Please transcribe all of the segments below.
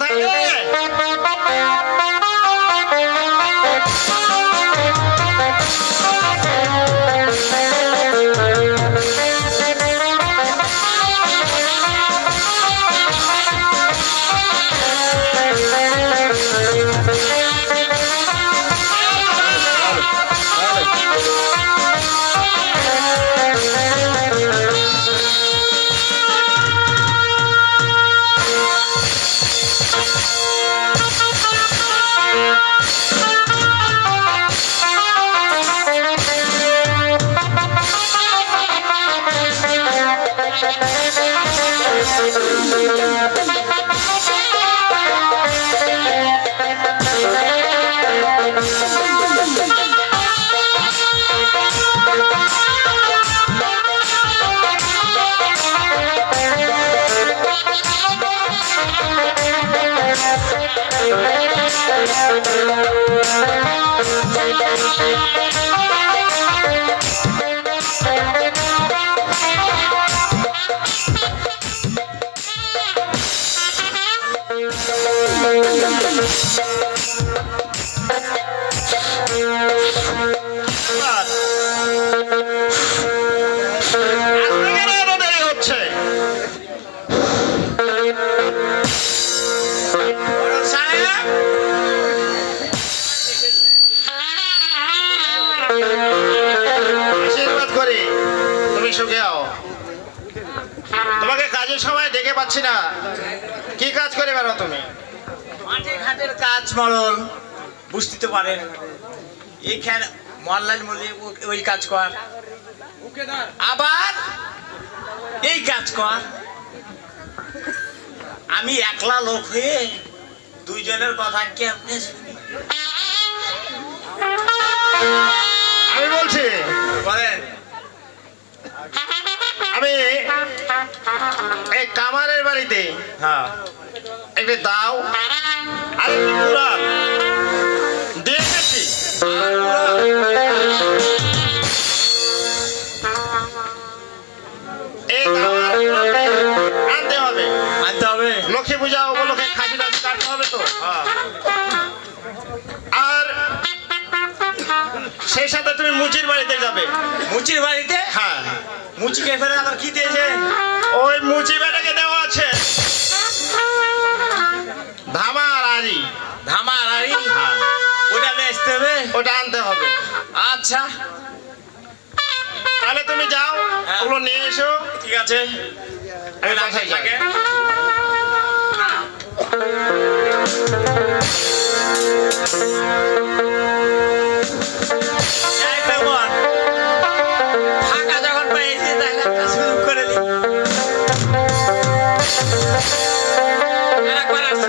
কোথায় গেলে? আশীর্বাদ করি তুমি সুখে হও। তোমাকে কাজের সময় দেখে পাচ্ছি না, কি কাজ করে বেড়াও তুমি? মাঠে ঘাটের কাজ মরণ, বুঝতে তো পারেন। এইখানে মল্লাল মল্লি ওই কাজ কর, আবার এই কাজ কর। আমি একলা লোক হয়ে দুইজনের কথা কেমনে শুনি? আমি বলছি বলেন। আমি এই কামারের বাড়িতে হ্যাঁ, একটি দাও আর একটি কুড়াল দিয়ে গেছি। এই দাও আর কুড়ালটি আনতে হবে, আনতে হবে। লক্ষ্মী পূজা উপলক্ষে খাসি টাসি কাটতে হবে তো। হ্যাঁ, আর সেই সাথে তুমি মুচির বাড়িতে যাবে। মুচির বাড়িতে? হ্যাঁ, মুচিকে ফেলে আবার কি দিয়েছে? ওই মুচি বেটাকে দেওয়া আছে ধামা আর আড়ি। ধামা রাড়ি? হ্যাঁ, ওটা নিয়ে আসতে হবে। ওটা আনতে হবে। আচ্ছা, তাহলে তুমি যাও, হ্যাঁ। ওগুলো নিয়ে এসো। ঠিক আছে। আমি রাখি বাসায় যাই। থাকে। এই বেমন, ফাঁকা যখন পেয়েছি তাহলে একটা সুযোগ করে দিই। আরেকবার আসছি।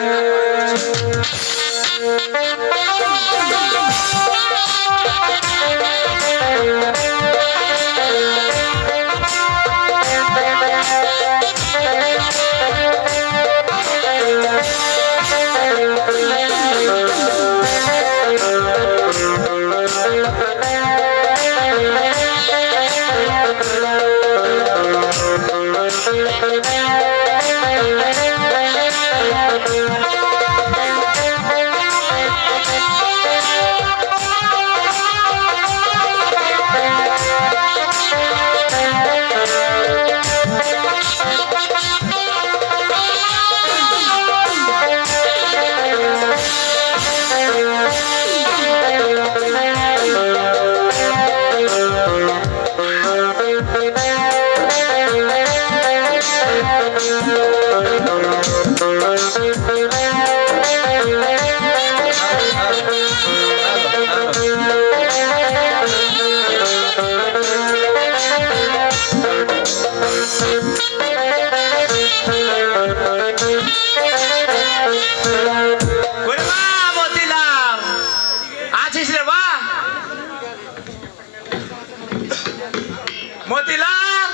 মতিলাল,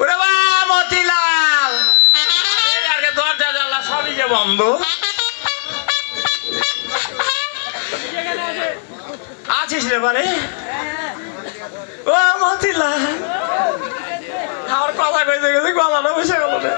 ওরে বা মতিলাল, এই আগে দরজা জানলা সবই যে বন্ধ। আছিস রে বারে? ও মতিলাল, আমার কথা কইতে গেছে গলাটা বসে গেল রে।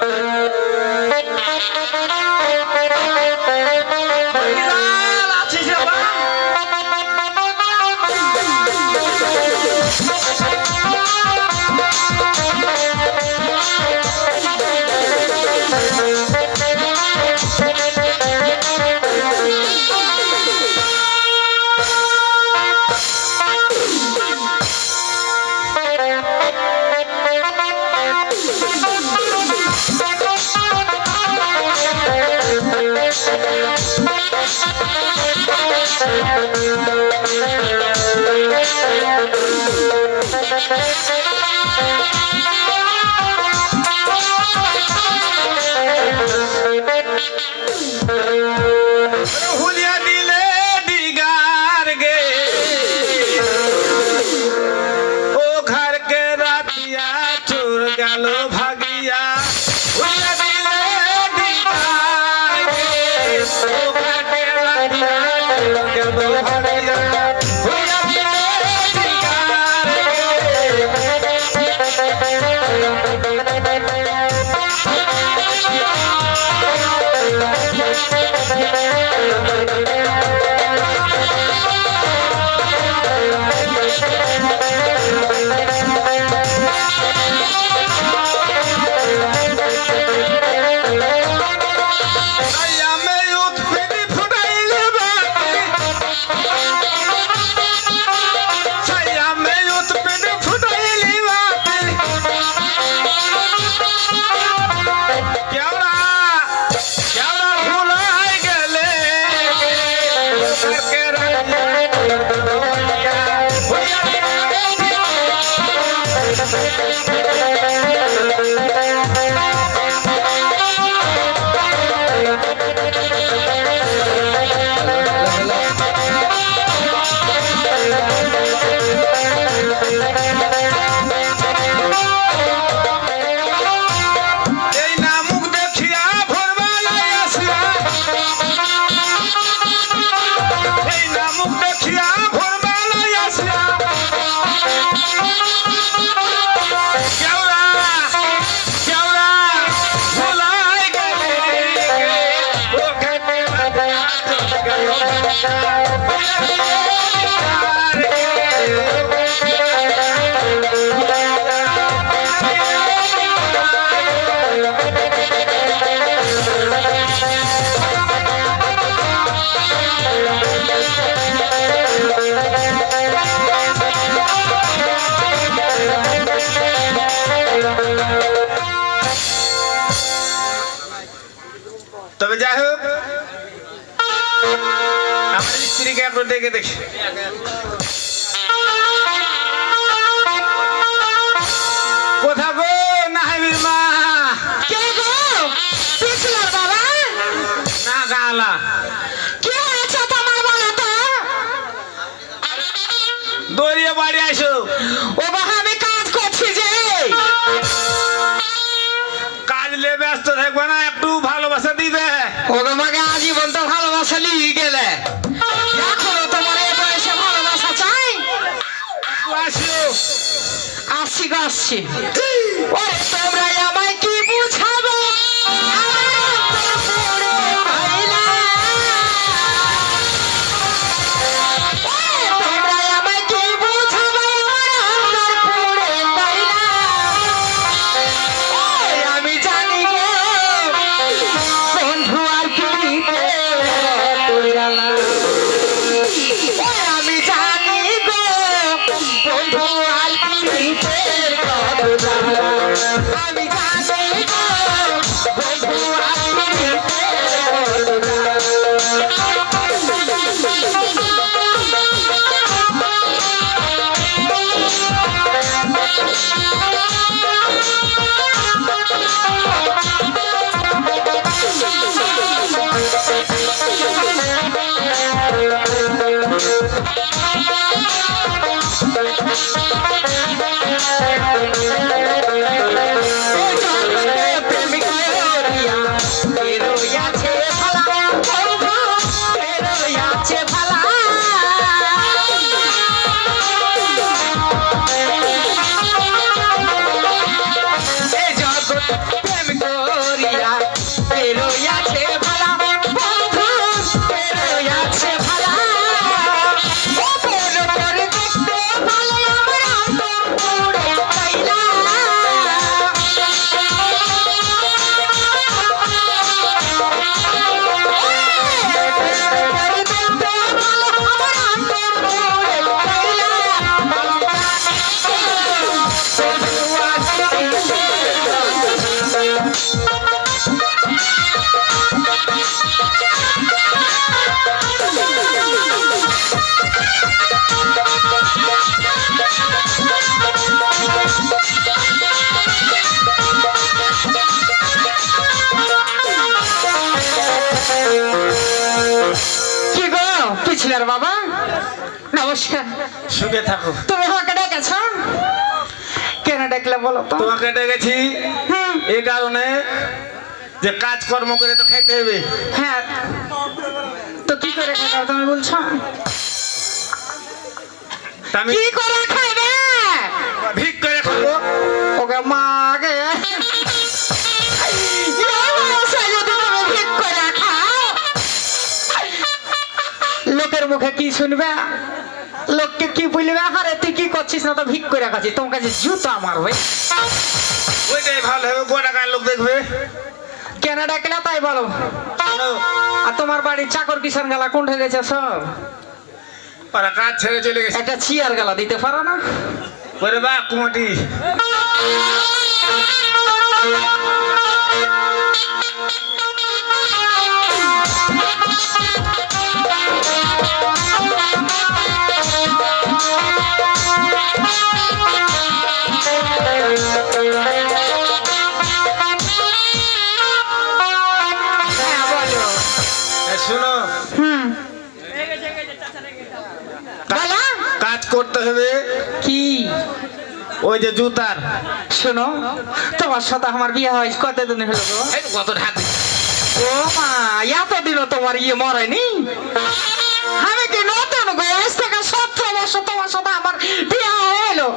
হুলিয়া দিলে দিগার গে ও ঘর के रातिया चोर गल भागिया হুলিয়া দিলে দিগার গে ও ঘর के रातिया चोर गल भागिया হুলিয়া দিলে দিগার आया में उठ फिरी फुटाइले बाती छाया में उठ फिरी फुटाइले बाती केवड़ा केवड़ा भुलाए गेले करके रखिया भुलिया এই না মুখ দেখিয়া ভোরবেলায় আসিয়া এই না মুখ দেখিয়া ভোরবেলায় আসিয়া কেওড়া কেওড়া ভুলায় গেলে ও ঘাটে তবে যাই হোক আমার স্ত্রীকে একটু ডেকে দেখি কোথা গো নাহিবির মা কে গো? পিছলার বাবা? না গালা কি হয়েছে তোমার বলো তো? দৌড়িয়ে বাড়ি আসো ও বাবা আমি কাজ করছি যে। কাজ লে ব্যস্ত থাকবে না একটু ভালোবাসা দিবে ও তোমাকে আজীবন তো ভালোবাসা লিয়ে গেলে। এখনো তোমার এই বয়সে ভালোবাসা চাই? একটু আসো আসছি গো আসছি। ওরে তোমরা আমায় কি বুঝাবো? আমার অন্তর পুড়ে পাইলা। ওরে তোমরা আমায় কি বুঝাবো? আমার অন্তর পুড়ে পাইলা। ওই আমি জানি গো বন্ধু আর পিড়িতে কত জ্বালা। ওই আমি জানি গো বন্ধু আর পিড়িতে কত জ্বালা। আমি জানি করেছিলে রে বাবা? নমস্কার। সুখে থাকো। তুমি আমাকে ডেকেছ? কেন ডেকলে বলো তো? তোমাকে ডেকেছি হুম, এই কারণে যে কাজকর্ম করে তো খেতে হবে। হ্যাঁ, তো কি করে খাবে তুমি বলছো? তা আমি কি করে খাবে? ভিক করে খাবো। ওকে মাগে লোকের মুখে কি শুনবে, লোককে কি বলবে? আরে তুই কি করছিস না, তো ভিক করে খাচ্ছিস, তোমার কাছে জুতো আমার ভাই। ওইটাই ভালো হবে, গোটা গান লোক দেখবে। কেন ডাকলে তাই বলো। আর তোমার বাড়ির চাকর কিষান গালা কোনটা গেছে সব? ওরা কাজ ছেড়ে চলে গেছে। একটা চেয়ার গালা দিতে পারো না? ওরে বা কুমাটি হ্যাঁ বলো। শুনো, হুম বলো। কাজ করতে হবে। কি? ওই যে জুতার শোনো, তোমার সাথে আমার বিয়ে হয়েছে কতদিন হলো গো? এই কত ঢাক ও মা, এতদিনও তোমার ইয়ে মরেনি? আমি কি নতুন গো? আজ থেকে 17 বছর তোমার সাথে আমার বিয়ে হলো।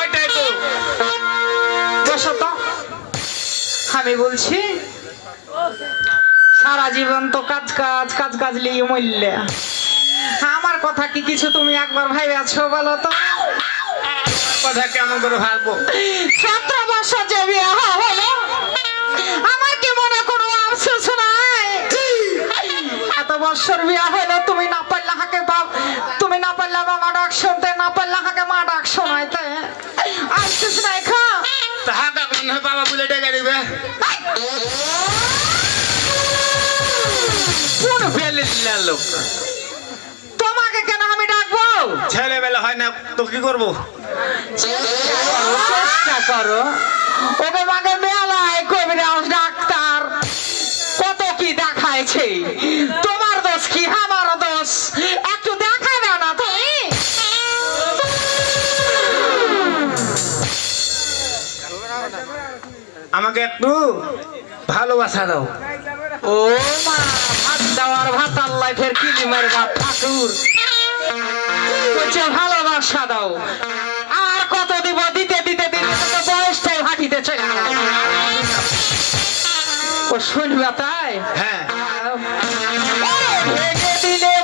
ওইটাই তো। বসো তো। আমি বলছি সারা জীবন তো কাজ কাজ কাজ কাজ নিয়ে মরলে, আমার কথা কি কিছু তুমি একবার ভাবে আছো বলো তো? কথা কেমন করে ভাববো? 17 বছর যে বিয়ে হলো, আমার কি মনে কোনো আফসোস নাই? এত বছর বিয়ে হলো, তুমি না পারলে হাকে বাপ, তুমি না পারলে বাবা ডাক শুনতে, না পারলে হাকে মা ডাক শোনাইতে, আফসোস নাই খা? তাহা মনে হয় বাবা বলে ডেকে দিবে। কোন ফেলে লোক? তোমাকে কেন আমি ডাকবো? ছেলেবেলা হয় না তো কি করবো? চেষ্টা করো। ওকে মাকে মেলায় কবিরাজ ডাক্তার কত কি দেখাইছে, তোমার দোষ কি আমার দোষ? একটু দেখাবে না তুমি? আমাকে একটু ভালোবাসা দাও। ও মা, ভাত দেওয়ার ভাত আল্লাহ ফের কিলিমার বাপ ঠাকুর বলছে ভালোবাসা দাও। আর কত দিব? দিতে দিতে দিতে তো বয়সটাই হাঁটিতে চলে গেল। ও শুনবা তাই? হ্যাঁ, ভেঙে দিলে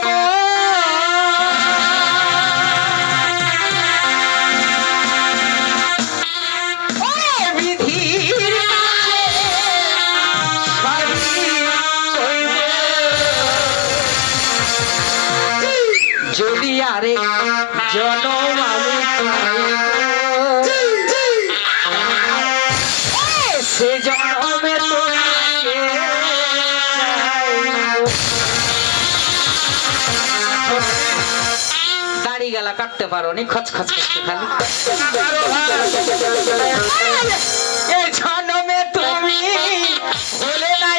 বিধির যদি আরে জনম আমি সে জনমে তোমাকে দাড়ি গেলা কাটতে পারো নি, খচ খচ করতে খালি। এই জনমে তুমি হলে না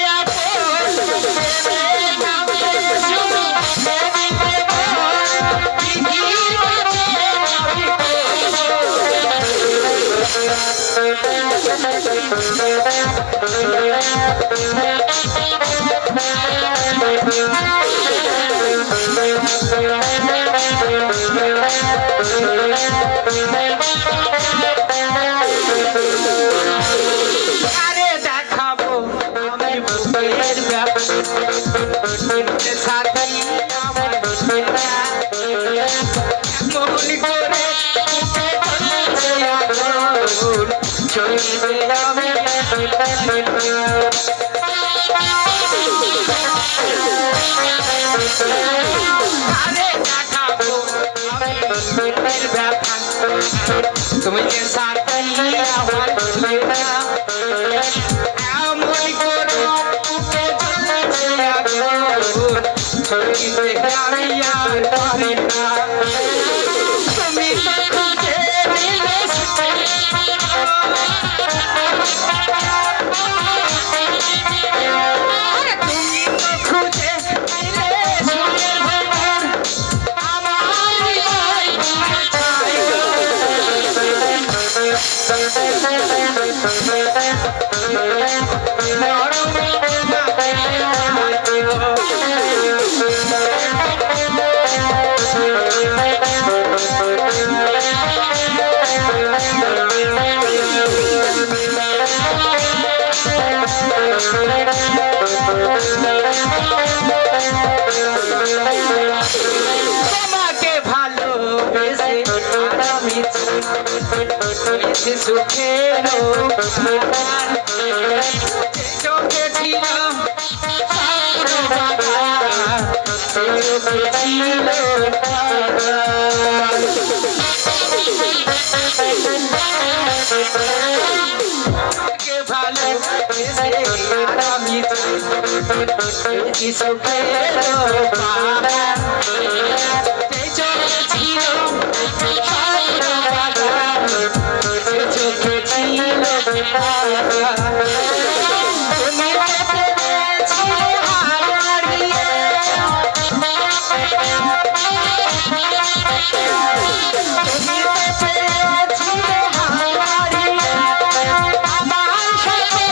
আরে দেখাবো আমি বুকের ব্যাপার সাথী আমার মন করে চলবে আমি আরে দেখাবো আমি বুকের ব্যাপার তুমি যে সাথী আমার এমন করে বুকে চলছে আগুন চলবে আমি আর পারি না তুমি তো খুঁজে নিলে আরে তুমি তো খুঁজে নিলে সুখের ভোলা সুখের চোখে ছিল স্বপ্ন বাগান, চোখে ছিল কে ভালো আর আমি সুখের বাগান, চোখে ছিল স্বপ্ন বাগান, চোখে ছিল তুমি পেয়েছিলে হারিয়ে, তুমি পেয়েছিলে হারিয়ে আমার সাথে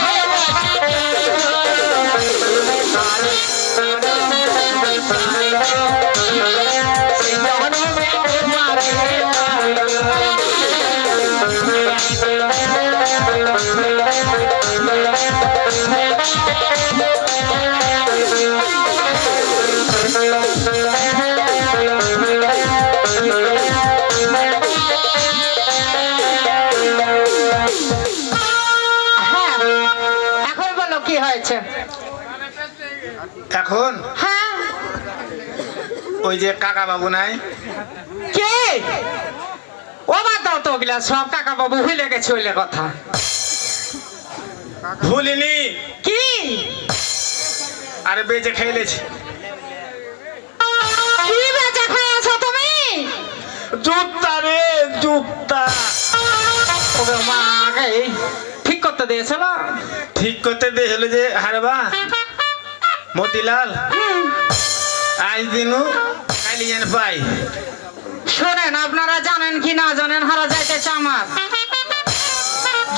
হ্যাঁ, এখন বলো কি হয়েছে? এখন হ্যাঁ, ওই যে কাকা বাবু নাই, কে? ও বাদ দাও তো, ওগুলা সব কাকা বাবু ভুলে গেছে ওইলে কথা। ভুলিনি, কি? আরে বেঁচে খেলেছি। কি বেচা খাইছো তুমি? জুতা রে জুতা, ওরে মা, এই ঠিক করতে দিয়েছিল? ঠিক করতে দিয়েছিল যে হারবা মতিলাল, আজ দিনু কালি যেন পাই। শোনেন, আপনারা জানেন কি না জানেন, হারা যাইতেছে আমার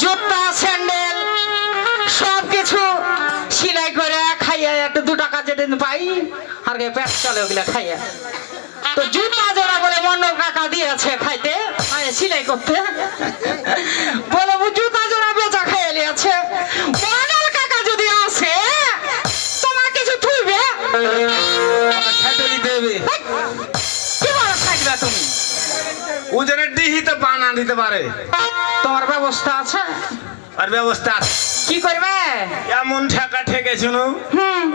জুতা স্যান্ডেল সব কিছু সিলাই করে খাইয়া একটু 2 টাকা যেদিন পাই আর গে পেট চলে ওগুলা খাইয়া। তো জুতা জোড়া বলে মন্ডল কাকা দিয়েছে খাইতে, সিলাই করতে, বলে জুতা জোড়া বেচা খাইয়ে নিয়েছে। মন্ডল কাকা যদি আসে তোমার কিছু থুইবে? খাইতে দেবে কি বলো থাকবে তুমি? ওজনের ডিহিতে বানা দিতে পারে, তোমার ব্যবস্থা আছে? আর ব্যবস্থা আছে। কি করবে? এমন ঠেকা ঠেকেছিল, হুম,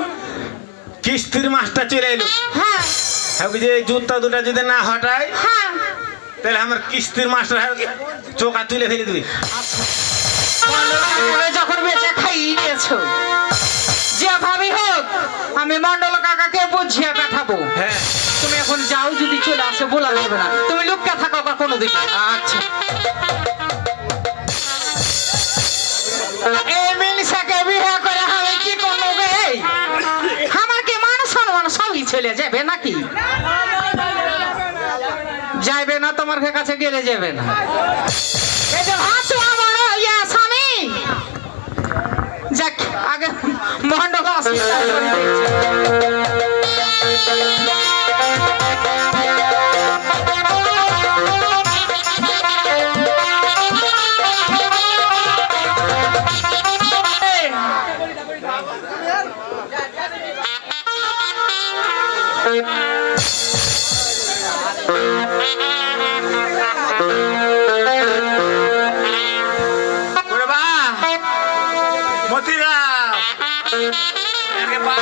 কিস্তির মাছটা চলে এলো। হ্যাঁ যে জুতা দুটা যদি না হটায় হ্যাঁ, তাহলে আমার কিস্তির মাছটা চোখা তুলে ফেলে দিবি। মন্ডল কাকাকে যখন বেঁচে খাইয়ে নিয়েছো, যেভাবে হোক আমি মন্ডল কাকাকে বুঝিয়ে পাঠাবো। হ্যাঁ, তুমি এখন যাও, যদি চলে আসে বলা যাবে না, তুমি লুকিয়ে থাকো বা কোনো দিকে। আচ্ছা, এই মিনিসাকে বিয়ে করে আমি কি করবো বে? আমার কি মান সম্মান সবই চলে যাবে নাকি? যাইবে না, তোমার কাছে গেলে যাবে না। এই যে ভাত আমার ইয়া স্বামী, যাক আগে মন্ডল হসপিটাল করে দিয়েছে। ওরে বা মতিলাল, একে বা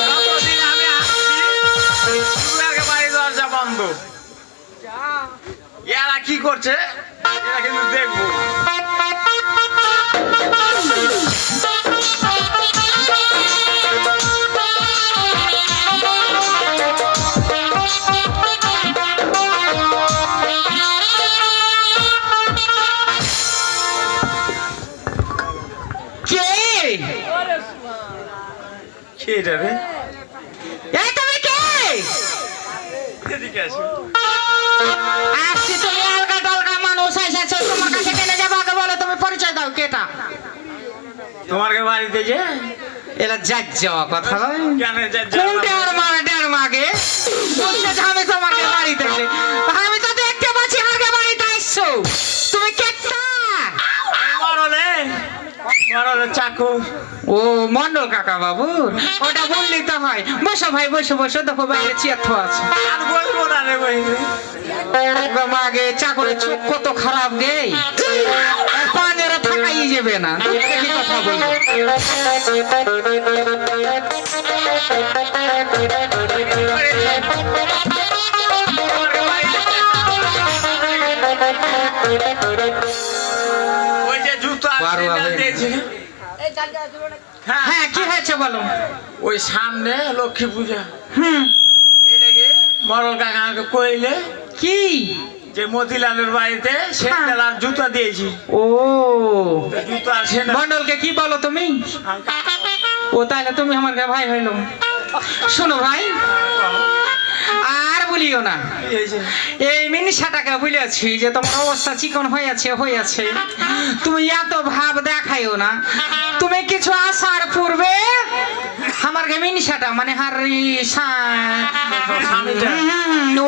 কতদিন আমি আসছি, শুধু একেবারে দরজা বন্ধ। এরা কি করছে এরা কিন্তু দেখবো। কে? কে এটা রে? এই তুমি কে? এদিকে আসো। আসছি, তুমি আলগা টালগা মানুষ এসেছো, তোমার কাছে কেন যাবো? আগে বলো, তুমি পরিচয় দাও, কেটা? তোমার বাড়িতে যে এলা যাই যাওয়া কথা নয়। কেন কোন ডের মাগে বলছে যে আমি তোমার বাড়িতে গেলে আমি তো দেখতে পাচ্ছি আমার বাড়িতে আসছো তুমি কেটটা মরলে মরলে চাকু। ও মন্ডল কাকা বাবু ওটা বললি তো হয়। বসো ভাই বসো বসো, দেখো বাইরে চেয়ার আছে। আর বলবো না রে ভাই, মাগে চাকরের চোখ কত খারাপ গে, পাঁচেরা থাকাই যাবে না। কি কথা বলবো ওই যে জুতো দিয়েছে। হ্যাঁ কি হয়েছে বলো। ওই সামনে লক্ষ্মী পূজা, হুম এই লেগে মরল কাকাকে কইলে কি যে মতিলালের বাড়িতে সেন্ডেল আর জুতা দিয়েছি। ও তো জুতো আর সেন্ডেল মন্ডলকে কি বলো তুমি? ও তাহলে তুমি আমার ভাই হইলো। শোনো ভাই আর বলিও না, এই মিনিষাটাকে বলেছি যে তোমার অবস্থা চিকন হয়েছে তুমি এত ভাব দেখাইও না। তুমি কিছু আসার পূর্বে আমার মিনিষাটা মানে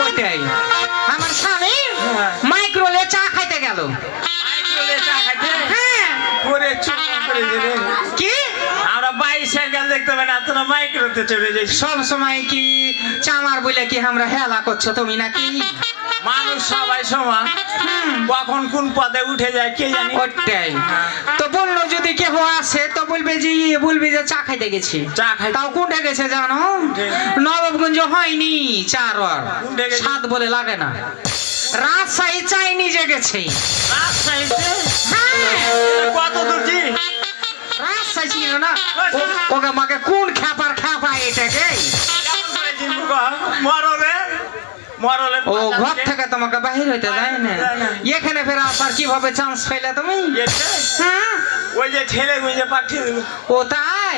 ওটাই আমার স্বামী মাইক্রোলে চা খাইতে গেল। হ্যাঁ কি আমরা বাইসাইকেল দেখতে পাই না, তোরা মাইক্রোতে চলে যাই। সব সময় কি চামার বলে কি আমরা হেলা করছো তুমি নাকি? মানুষ সবাই সমান, কখন কোন পদে উঠে যায় কে জানি। ওটাই তো বললো যদি কেহ আসে তো বলবি যে চা খাইতে গেছি। চা খাই তাও কোনটা গেছে জানো? নবাবগঞ্জ হয়নি, চার কোনটা গেছে? সাত বলে লাগে না, রাজশাহী চাইনিজে গেছে। রাজশাহীতে হ্যাঁ, কত দূর জি? রাজশাহী ছিল না ওকে মাকে কোন খ্যাপা এটাকে। কেমন করে চিনবো গো? মরলে মরলে ও ঘর থেকে তোমাকে বাহির হইতে দেয় না, এখানে ফের আসার কিভাবে চান্স পেলে তুমি? হ্যাঁ ওই যে ঠেলে গুঁজে পাঠিয়ে দিল। ও তাই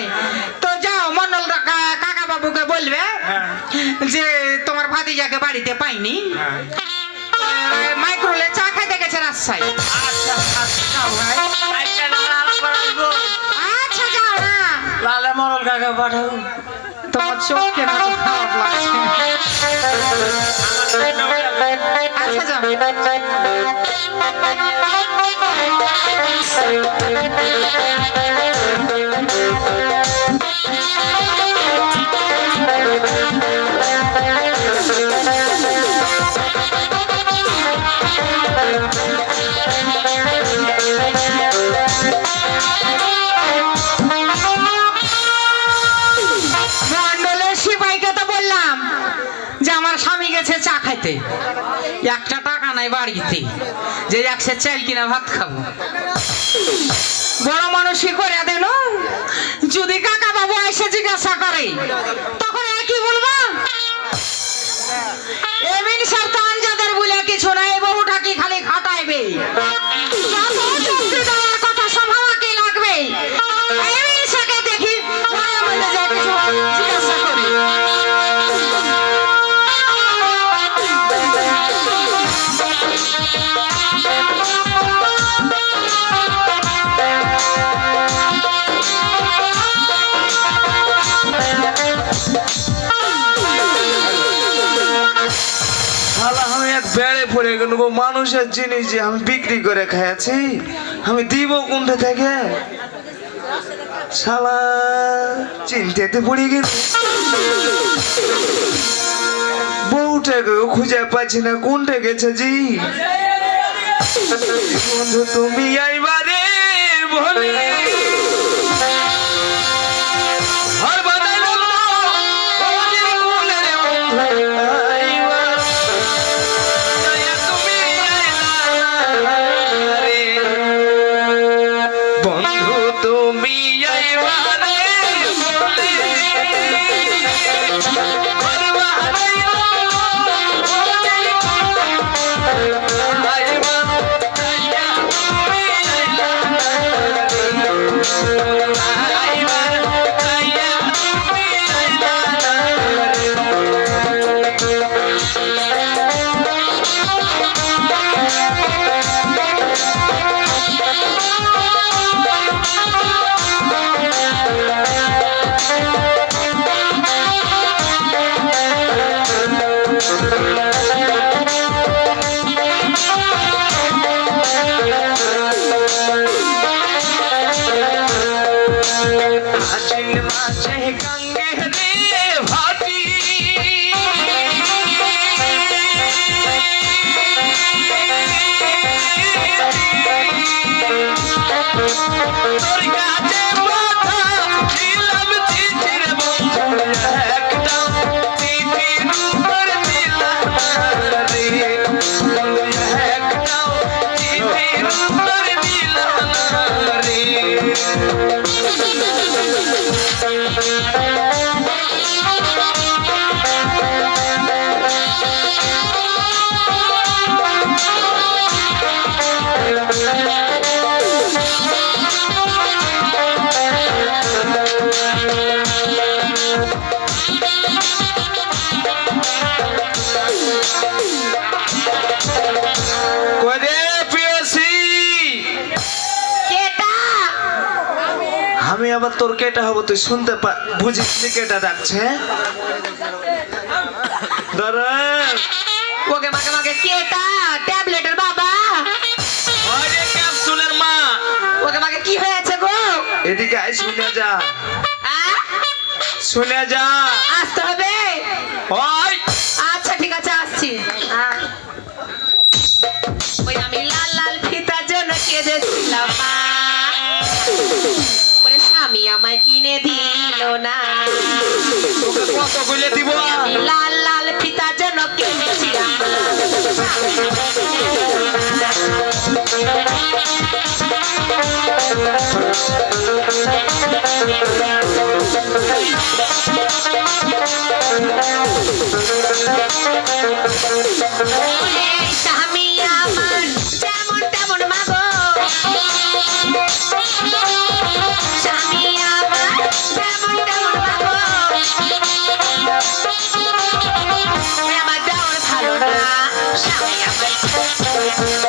তো যাও মন্ডল কাকা বাবুকে বলবে যে তোমার ভাতিজাকে বাড়িতে পাইনি, মাইক্রোলে চা খাইতে গেছে রাজশাহী। আচ্ছা আচ্ছা যাও ভাই, আচ্ছা যাও না, লালে মরল কাকা পাঠাবো। তোমার চোখ কেন এত খারাপ লাগছে? আচ্ছা যাও। মন্ডলের সিপাইকে তো বললাম যে আমার স্বামী গেছে চা খাইতে, একটা টাকা নাই বাড়িতে যে একসে চাল কিনা ভাত খাবো। বড় মানুষই করে দেন, যদি কাকা বাবু এসে জিজ্ঞাসা করে তখন আর কি বলবো? এমনি সরতান যাদের বলে কিছু নাই, বহুটা কি খালি খাটাইবে, যত চুক্তি দেওয়ার কথা সব আমাকে লাগবে। এমনি সাকে দেখি মনে মনে যে কিছু জিজ্ঞাসা করি। আমি এক বেড়ে পড়ে গেল গো, মানুষের জিনিস যে আমি বিক্রি করে খাইছি, আমি দিব কোনটা থেকে? শালা চিন্তাতে পড়ে গেল, বউটাকে খুঁজে পাচ্ছি না, কোনটা গেছে জি? বন্ধু তুমি আইবারে বলে ঘর বানাইলো ওদের কোলে রে আইবা, দয়া তুমি আইলা রে বন্ধু তুমি আইবা রে বলে ঘর বানাইলো ওদের কোলে আইবা, দয়া তুমি আইলা রে আশ্বিন মাসে গঙ্গে রে ভাটি তোর কাছে কথা দিলাম চিঠির বন্ধু একটা চিঠির উত্তর দিলাম না রে বন্ধু একটা চিঠির উত্তর দিলাম না রে করে পেয়েছি কেটা আমি আবার তোর কেটা হবো তুই শুনতে বুঝিস নি কেটা ডাকছে ধরেন ওকে মাকে মাকে কেটা ট্যাবলেটের বাবা ওরে ক্যাপসুলের মা ওকে মাকে কি হয়েছে গো এদিকে আই শুনে যা আহ? শুনে যা আসতে হবে ওই আচ্ছা ঠিক আছে আসছি ওই আমি লাল লাল ফিতার জন্য কেঁদেছিলাম মা ওরে স্বামী আমায় কিনে দিল না তোকে কত কইলে দিব আমি লাল লাল ফিতার জন্য কেঁদেছিলাম মা। স্বামী আমায় কিনে দিল না। ওরে স্বামী আমার যেমন তেমন মাগো স্বামী আমার যেমন তেমন মাগো আমার দেওয়ার ভালো না স্বামী আমার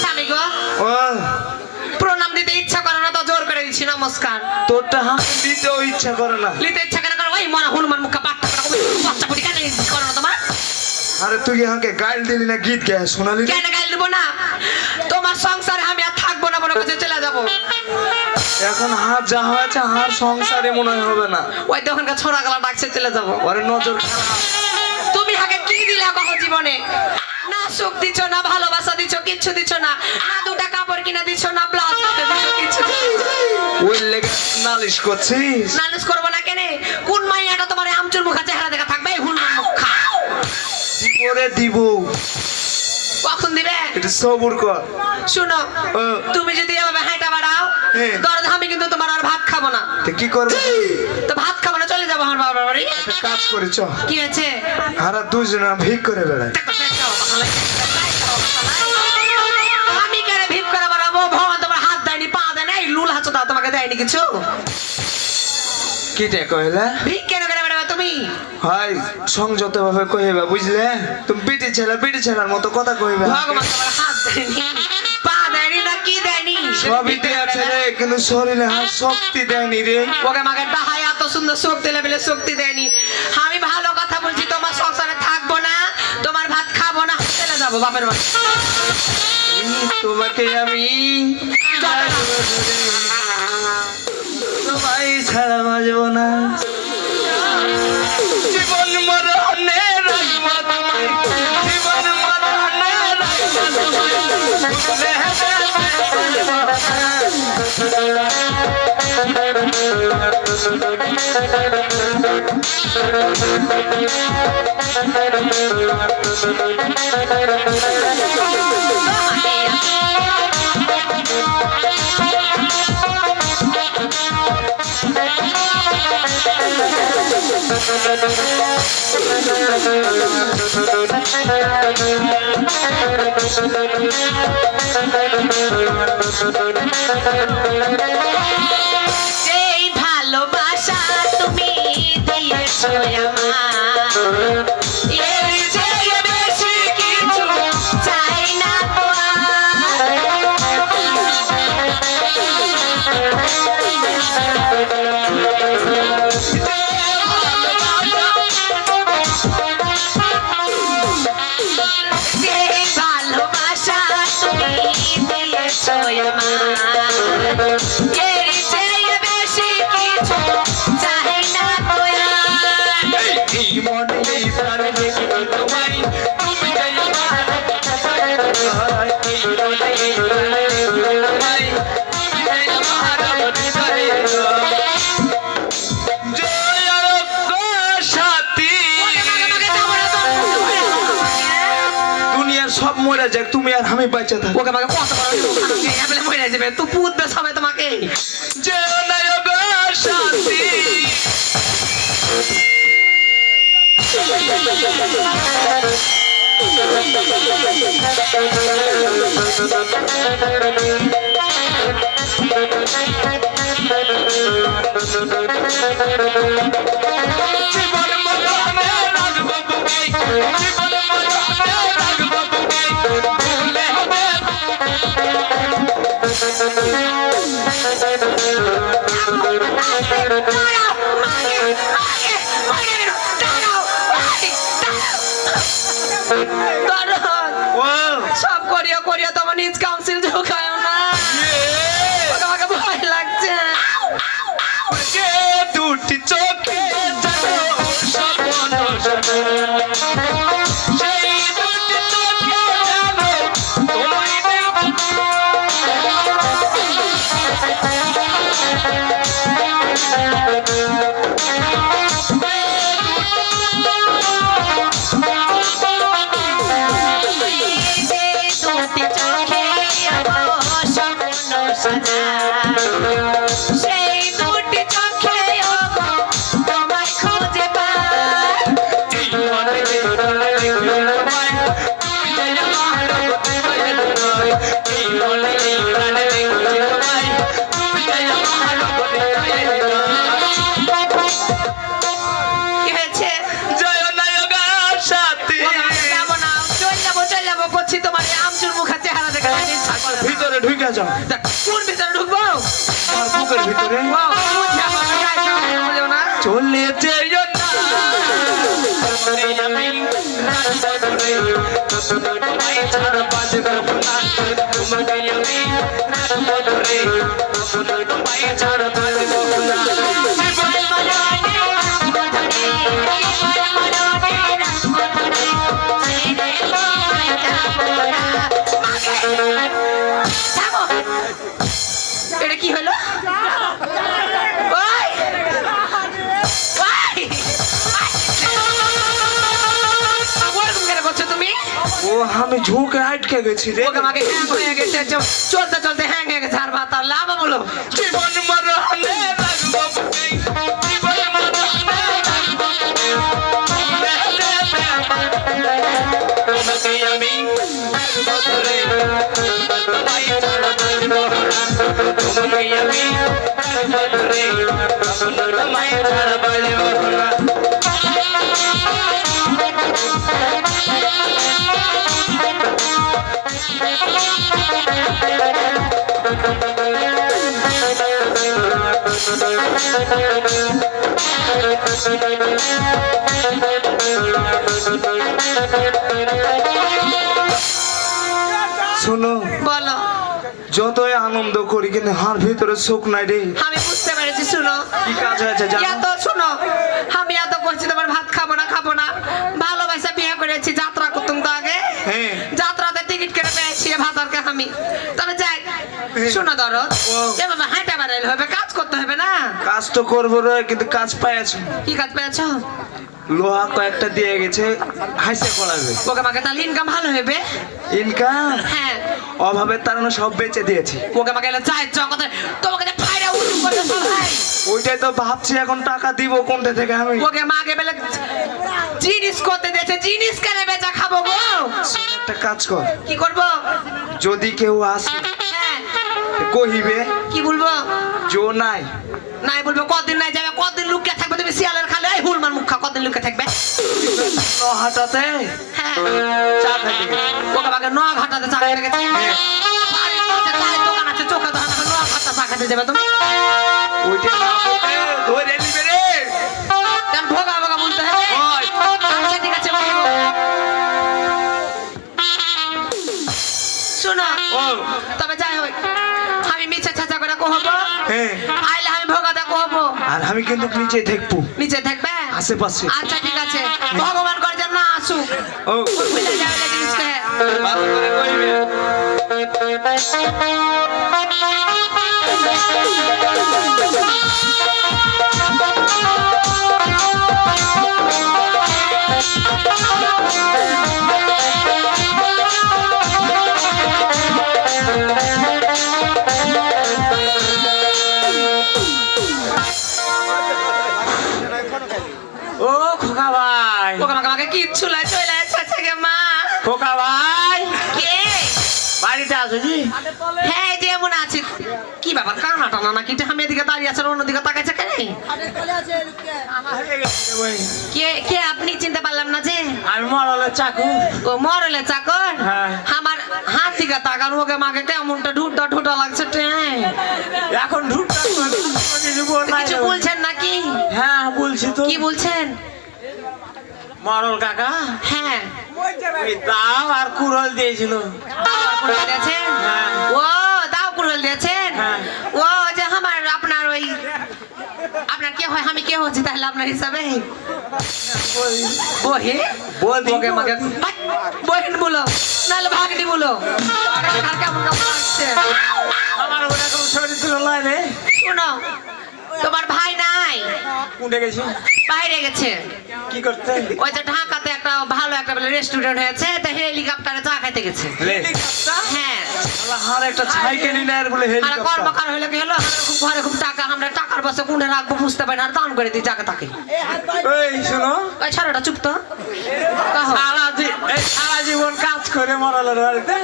স্বামী গো ও প্রণাম দিতে ইচ্ছা করে না তো জোর করে দিচ্ছি নমস্কার তোরটা হাতে দিতেও ইচ্ছা করে না লিতে ইচ্ছা করে ওই মনে হনুমান মুখা পাঠটা করে বাচ্চা পুটি কেন করো না তোমার আরে তুই আমাকে গাইল দিলি না গীত গায়ে শোনালি না? কেন গাইল দেবো না তোমার সংসারে আমি আর থাকবো না মনে করছে চলে যাবো এখন হাত যা হয়েছে আর সংসারে মনে হয় হবে না ওই দোকানকার ছোড়া গলা ডাকছে চলে যাবো ওরে নজর খারাপ তুমি আগে কি দিলে কখন জীবনে না সুখ দিচ্ছ না ভালোবাসা দিচ্ছ কিচ্ছু দিচ্ছ না না দুটা কাপড় কিনে দিচ্ছ না ব্লাউজ কিনে দিচ্ছ কিচ্ছু দিচ্ছ না। ওই লেগে নালিশ করছিস নালিশ করবো না কেন কোন মাইয়াটা তোমার এই আমচুর মুখা চেহারা দেখা থাকবে এই হুলমান মুখা কি করে দিব কখন দিবে এটা সবুর কর শুনো ও। তুমি যদি এভাবে হাঁটা বাড়াও হ্যাঁ। দরদ আমি কিন্তু তোমার আর ভাত খাবো না তো কি করবো তো ভাত খাবো না চলে যাবো আমার বাবার বাড়ি একটা কাজ করে চ কি হয়েছে হারা দুজনে ভিক করে বেড়ায় আমি কেন ভিক করে বাড়াবো ভগবান তোমার হাত দেয়নি পা দেয় না এই লুল হাঁচো দাও তোমাকে দেয়নি কিছু কি রে কইলা ভিক কেন করে বেড়াবে তুমি হয় সংযত ভাবে কইবা বুঝলে তুমি বিটি ছেলার মতো কথা কইবা ভগবান তোমার হাত দেয়নি পা দেয়নি না কি দেয়নি সবই আছে রে কিন্তু শরীরে আর শক্তি দেয়নি রে ওকে মাকে ডাহাই এত সুন্দর শক্তি লেভেলে শক্তি দেয়নি আমি ভালো কথা বলছি তোমার সংসারে থাকবো না তোমার ভাত খাবো না চলে যাবো বাপের বাড়ি তোমাকে আমি তোমায় ছাড়া বাঁচবো না জীবন মরণে রাখবো তোমায় জীবন মরণে রাখবো তোমায় এই ভালোবাসা তুমি দিয়েছো আমার এর চেয়ে বেশি কিছু সব মরে যাক, তুমি আর আমি বাঁচা থাক। ওকে আমাকে কত বড় লোক এবেলে মরে যাবে, তুই পুতবে সবে তোমাকে। যেও না গো শান্তি। জীবন মরণে রাখবো বুকে, জীবন মরণে রাখবো বুকে, ভুলে হবে ও সব করিয়া করিয়া তোমার নিজ কাউন্সিল ঢোকায় না, আমাকে ভয় লাগছে। যে দুটি চোখে জানো স্বপ্ন সেই দুটি চোখে জানো তোমায় সেই দুটি চোখে তোমায় খুঁজে পাই। কি হয়েছে? যাবো না, চল যাবো করছি, তোমার এই আমচুর মুখা চেহারা দেখে আমার ইচ্ছা করে না। ভিতরে ঢুকে যাও, দেখ, কোন ভিতরে ঢুকবো? আমার বুকের ভিতরে বাহ, বুঝি আমার গায়ে সামনে বলেও না। চলে যেও না আমি তোমায় ছাড়া বাঁচবো না, তোমাকে আমি রাখবো ধরে, তোমায় ছাড়া বাঁচবো না। জীবন এটা কি হলো? ওই! ওই! ওরকম কেন করছো তুমি? ও আমি ঝুঁকে আটকে গেছি রে। ওকে আমাকে হ্যাং হয়ে গেছে, চলতে চলতে হ্যাং হয়ে গেছে, আর মাথা লাভ বলো। জীবন মরণে রাখবো বুকে, জীবন মরণে রাখবো বুকে, তোমাকে আমি রাখবো ধরে, তোমায় ছাড়া বাঁচবো না, তোমাকে আমি রাখবো ধরে, তোমায় ছাড়া বাঁচবো না। শোনো, বলো। যতই আনন্দ করি কিন্তু হার ভিতরে সুখ নাই রে। আমি বুঝতে পেরেছি, শুনো। কি কাজ হয়েছে জানো? এত শুনো, আমি এত করছি তোমার ভাত খাবো না, ভালোবাসা বিয়ে করেছি, যাত্রা করতুম তো আগে। হ্যাঁ। যাত্রাতে টিকিট কেটে পেয়েছি ভাতারকে আমি। তবে যাই, শোনো দরদ, এ বাবা হাঁটা বেড়াইলে হবে, কাজ করতে হবে না? কাজ তো করবো রে, কিন্তু কাজ পাইয়াছ, কি কাজ পেয়েছো? লোহা কয়েকটা দিয়ে গেছে, হাসে করাবে। ওকে আমাকে তাহলে ইনকাম ভালো হবে। ইনকাম হ্যাঁ, অভাবের তার সব বেচে দিয়েছি। ওকে আমাকে চাই জগতে তোমাকে যে ফায়রা উল্লু করতে সবাই। ওইটাই তো ভাবছি এখন টাকা দিব কোনটা থেকে আমি। ওকে মাকে বেলে জিনিস করতে দিয়েছে, জিনিস কেনে বেচা খাবো গো। শোন, একটা কাজ কর, কি করবো? যদি কেউ আসে হ্যাঁ, কহিবে কি বলবো? জো নাই, নাই বলবো, কতদিন নাই যাবে, কতদিন লুকিয়ে থাকবে তুমি শিয়ালের খালে? এই হুলমান মুখ খা, কতদিন লুকিয়ে থাকবে? হাটাতে হ্যাঁ, চা খাইতে গেছে। ওকে আমাকে ন ঘাটাতে চা খেতে গেছে। বাড়ির পাশে চায়ের দোকান আছে, চোখে দোকান আছে, ন ঘাটা চা খেতে যাবে তুমি? ওইটা না বলতে ধরে নিবে রে। তেমন ভোগা ভোগা বলতে হবে। ওই, আচ্ছা ঠিক আছে বলবো। শোনো, ও, তবে যাই হোক, আমি মিছে ছাচা করে কহবো, হ্যাঁ। আইলে আমি ভোগাতে কহবো। আর আমি কিন্তু নিচে থাকবো, নিচে থাকবে? আশেপাশে। আচ্ছা ঠিক আছে, ভগবান করে যেন না আসুক। ও, বুঝলে যাবে জিনিসকে। ভালো করে কইবে। কে? বাড়িতে আছো জি? হ্যাঁ যেমন আছে। কি ব্যাপার কানা টানা নাকি? আমি এদিকে দাঁড়িয়ে আছেন অন্যদিকে তাকাইছে কেন? কে কে আপনি চিনতে পারলাম না যে? আমি মরলের চাকু। ও মরলে চাকর? হ্যাঁ। আমার হাত দিকে তাকান ওকে মাকে কেমনটা ঢুটা ঢুটা লাগছে এখন ঢুকটা কিছু বল নাই। কিছু বলছেন নাকি? হ্যাঁ বলছি তো। কি বলছেন? মরল কাকা হ্যাঁ ওই দাও আর কুড়াল দিয়েছিল। দাও কুড়াল দিয়েছেন? হ্যাঁ। ও দাও কুড়াল দিয়েছেন? হ্যাঁ। ও যে আমার আপনার ওই আপনার কে হয়? আমি কে হচ্ছি তাহলে আপনার হিসাবে? বহে বৌদি ওকে মাকে বহেন বলো নাহলে ভাগনি বলো। আর কেমন কেমন লাগছে? আমার ওরকম শরীর ছিল নয় রে। শোনো তোমার ভাই নাই, উঠে গেছি। বাইরে গেছে। কি করতে? ওই যে ঢাকাতে একটা ভালো একটা রেস্টুরেন্ট হয়েছে, তো হেলিকপ্টারে চা খাইতে গেছে। হ্যাঁ আর একটা সাইকেল নিয়ে আর বলে আর হেলিকপ্টার। কর্মকার হইলে কি হলো? আমরা খুব ঘরে খুব টাকা, আমরা টাকার বসে কোনে রাখবো বুঝতে পারি না, আর দান করে দিই টাকা তাকে। ওই শোনো, ওই ছাড়াটা চুপ তো। কাহো। সারা জীবন কাজ করে মরলের বাড়িতে।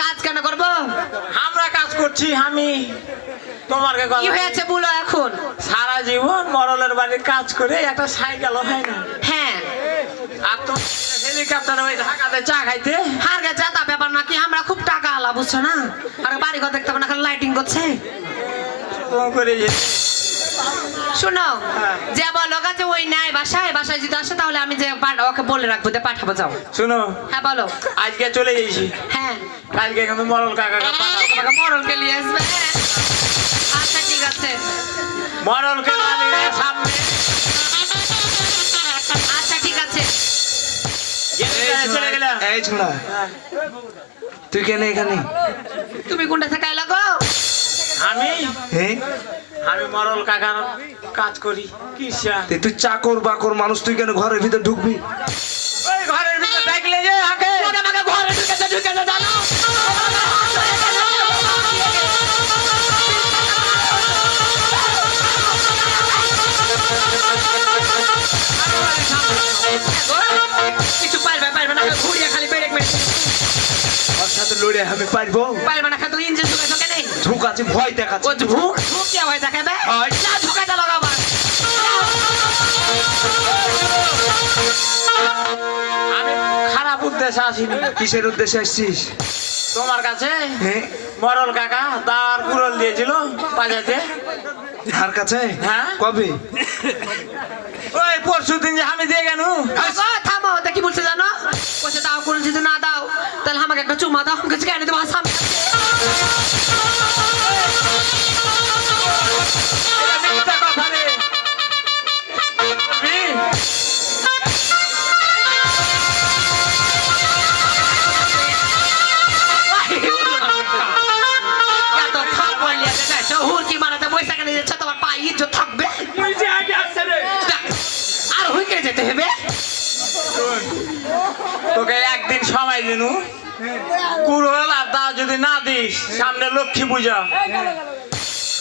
কাজ কেন করবো? আমরা কাজ করছি আমি তোমার কি হয়েছে বলো এখন? সারা জীবন মরলের বাড়ির কাজ করে একটা সাইকেল হয় না। হ্যাঁ আর তো হেলিকপ্টার ওই ঢাকাতে চা খাইতে। হার গে যাতা ব্যাপার নাকি? আমরা খুব টাকা আলা বুঝছো না? আর বাড়ি ঘর দেখতে পাবো না, লাইটিং করছে। তোমার করে যে শোনো হ্যাঁ। যে বলো যে ওই নাই বাসায়, বাসায় যদি আসে তাহলে আমি যে ওকে বলে রাখবো যে পাঠাবো। যাও। শোনো, হ্যাঁ বলো। আজকে চলে গেছি, হ্যাঁ কালকে কিন্তু মরল কাকা তোমাকে মরলকে নিয়ে আসবে। আচ্ছা ঠিক আছে। মরলকে মালিরে সামনে আচ্ছা ঠিক আছে। চলে গেলাম। এই ছোড়া, তুই কেন এখানে? তুমি কোনটা থেকে এলা গো? আমি হ্যাঁ আমি মরল কাকার কাজ করি। কিসা তুই চাকর বাকর মানুষ, তুই কেন ঘরের ভিতর ঢুকবি? ওই ঘরের ভিতর দেখলে যে আগে ওকে আমাকে ঘরে ঢুকেছে জানো? কিছু পারবে না, ঘুরিয়ে খালি পেরেক মেরেছে। ওর সাথে লড়ে আমি পারবো? পারবে না, খালি ইঞ্জিন ঢুকেছো কেন? ঢুকাচ্ছি, ভয় ও দেখাচ্ছি। ঢুকিয়া ভয় দেখাবে? হয়। যা ঢুকাইতে লাগাবা। আমি খারাপ উদ্দেশ্যে আসিনি। কিসের উদ্দেশ্যে আসছিস? তোমার কাছে হ্যাঁ মরল কাকা তার কুড়াল দিয়েছিল বাজাতে। আর কাছে? হ্যাঁ। কবে? ওই পরশু দিন যে আমি দিয়ে গেল। আগো, থামো, তা কি বলছে জানো? বলছে দাও করে যদি না দাও তাহলে আমাকে একটা চুমা দাও। আমি কাছে কেন তোমার সামনে কথা রে এত থাপ বললিয়া দেখাইছো, হুরকি মারাতে বৈশা কেন দিচ্ছ? তোমার পায়ে ইজ্জত থাকবে? আর হুইকে যেতে হবে। তোকে একদিন সময় দিনু, কুড়াল আর দাও যদি না দিস সামনে লক্ষ্মী পূজা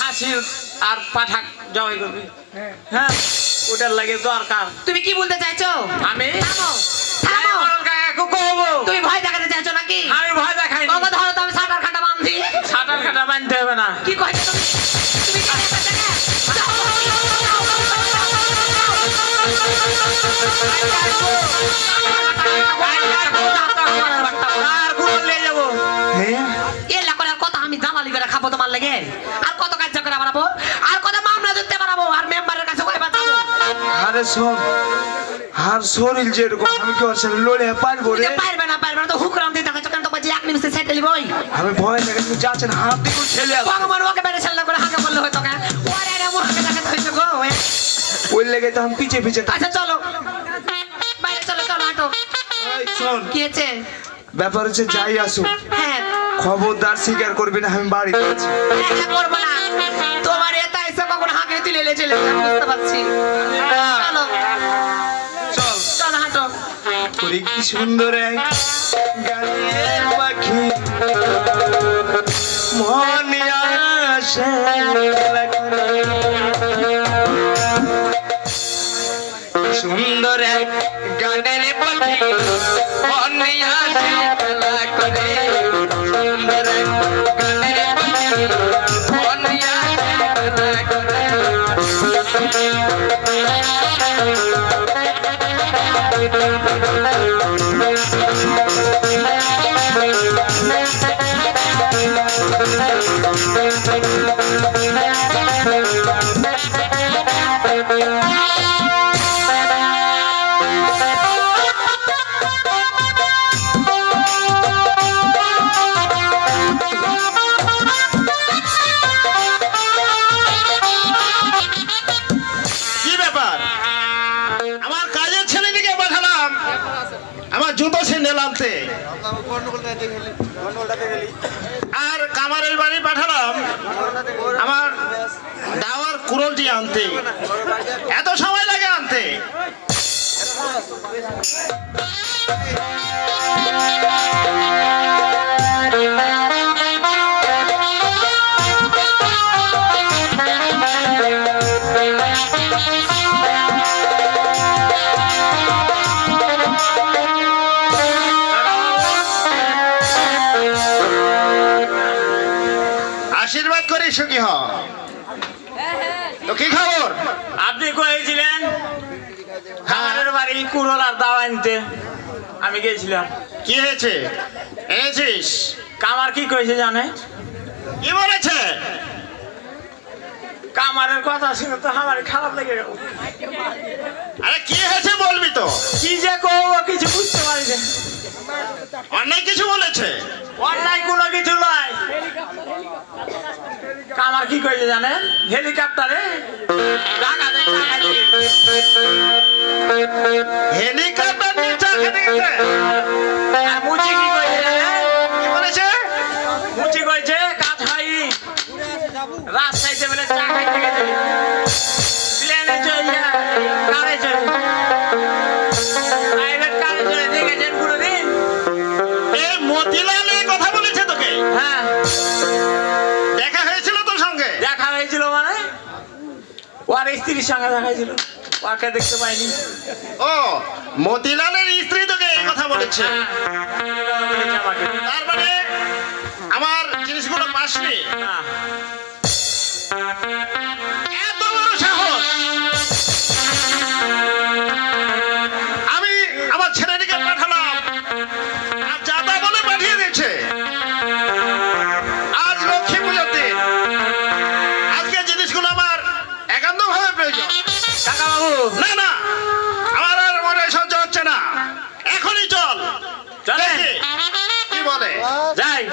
হাসি আর পাঠাক জবাই করবি। হ্যাঁ ওটার লাগে দরকার। তুমি কি বলতে চাইছো? আমি থামো, থামো। মরল কাকাকে কহবো। তুমি ভয় দেখাতে চাইছো নাকি? আমি ভয় দেখাই ওকে ধরো তো, আমি সাঁটার খাটা বাঁধি। ছাটার কাটা বানতে হবে না। কি কইছো তুমি? তুমি কি দেখতে চাও? আর কুড়াল নিয়ে যাবো। হ্যাঁ এলা করে আর কত আমি দালালি করে খাবো তোমার লেগে? আর কত কাজ করে বাড়াবো? আর কত মামলা দিতে পারাবো? আর মেম্বারের কাছে কই বাঁচাবো? আরে শোন, আর শরীর যেরকম, আমি কি ওর সাথে লড়ে পারবো রে? পারবে না তো হুকরাম দিয়ে দেখাচ্ছ কেন? তো বলছি এক নিমিষে সেটে লিবই। আমি ভয় লাগে, তুমি যাচ্ছেন হাত দিয়ে ঠেলে আসো। ভগবান ওকে বেড়ে ছেলে করে হাঁকে বললে হয়তো কেন? ওরে রে মুখে দেখাতে হইছে গো। ওই লেগে তো আমি পিছে পিছে আচ্ছা চলো বাইরে চলো, চলো হাঁটো। এই শোন, কি হয়েছে? ব্যাপার হচ্ছে যাই আসো, হ্যাঁ খবরদার স্বীকার করবি না আমি বাড়িতে আছি। এটা করবো না। তোমার এটা এসে কখন হাঁকে তুলে এলে চলে যাবে, বুঝতে পারছি। চলো চল চলো হাঁটো। ওরে কি সুন্দর এক গানের পাখি, মনে আসে খেলা করে। সুন্দর এক গানের পাখি, মনে আসে খেলা করে। কি ব্যাপার? আমার কাজের ছেলেটিকে পাঠালাম আমার জুতো স্যান্ডেল আনতে, আর কামারের বাড়ি পাঠালাম আমার দাওয়ার কুড়োলটি আনতে। এত সময় লাগে আনতে? আশীর্বাদ করি সুখী হ। তো কি খবর? আপনি কয়েছিলেন কামারের বাড়ি কুড়োল আর দাওয়া আনতে, আমি গেছিলাম। কি হয়েছে? এনেছিস? কামার কি কয়েছে জানে? কি বলেছে? কামারের কথা শুনে তো আমার খারাপ লেগে গেল। আরে কি হয়েছে বলবি তো? কি যে করবো কিছু বুঝতে পারি না। অন্যায় কিছু বলেছে? অন্যায় কোনো কিছু নয়। কামার কি কয়েছে জানেন? হেলিকপ্টারে হেলিকপ্টার নিয়ে চা খেতে গেছে? আর মুচি কি কয়েছে জানেন? কি বলেছে? মুচি কয়েছে কাজ হয়নি, রাস্তায় বলে চা খাইতে গেছে, প্লেনে চলে কারে চলে, প্রাইভেট কারে চলে দেখেছেন কোনোদিন? এই মতিলাল এই কথা বলেছে তোকে? হ্যাঁ, দেখা হয়েছিল তোর সঙ্গে? দেখা হয়েছিল মানে ওর স্ত্রীর সঙ্গে দেখা হয়েছিল, ওকে দেখতে পাইনি। ও, মতিলালের স্ত্রী তোকে এই কথা বলেছে? বলেছে আমাকে। তার মানে আমার জিনিসগুলো পাসনি? না, এত বড় সাহস! আমি আমার ছেলেটিকে পাঠালাম আর যাতা বলে পাঠিয়ে দিয়েছে। আজ লক্ষ্মী পুজোর দিন, আজকে জিনিসগুলো আমার একান্ত ভাবে প্রয়োজন। কাকা বাবু না না, আমার আর মনে সহ্য হচ্ছে না, এখনই চল। চলেন। দেখি কি বলে। যাই।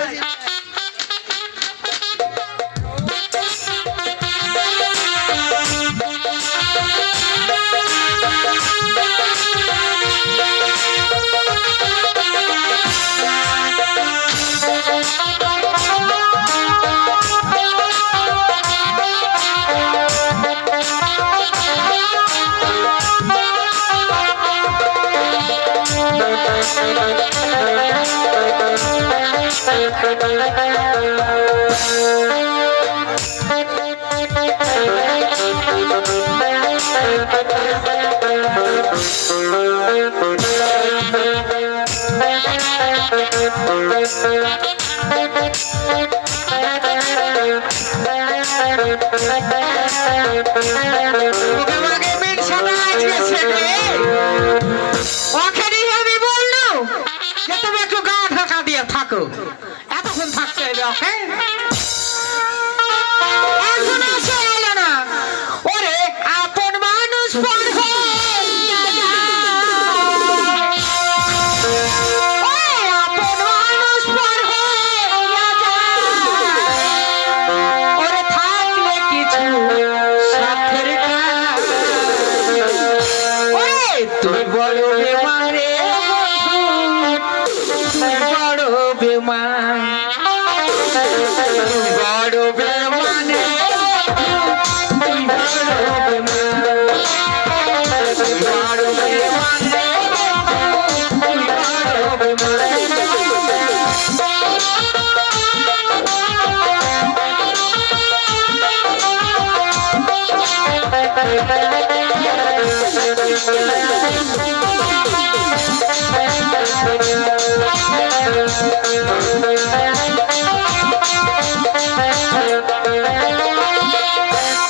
থাকো, এতক্ষণ থাকতে হবে ওকে। এখন আসে এলো না, ওরে আপন মানুষ পর হইয়া যায়। ওরে আপন মানুষ পর হইয়া যায়। ওরে থাকলে কিছু সাথের কাজ। ওরে তুই বড় বেমারে বন্ধু, তুই বড় বেমান, বড় বেমানে তুই বড় বেমান, তুই বড় বেমানে তুই বড়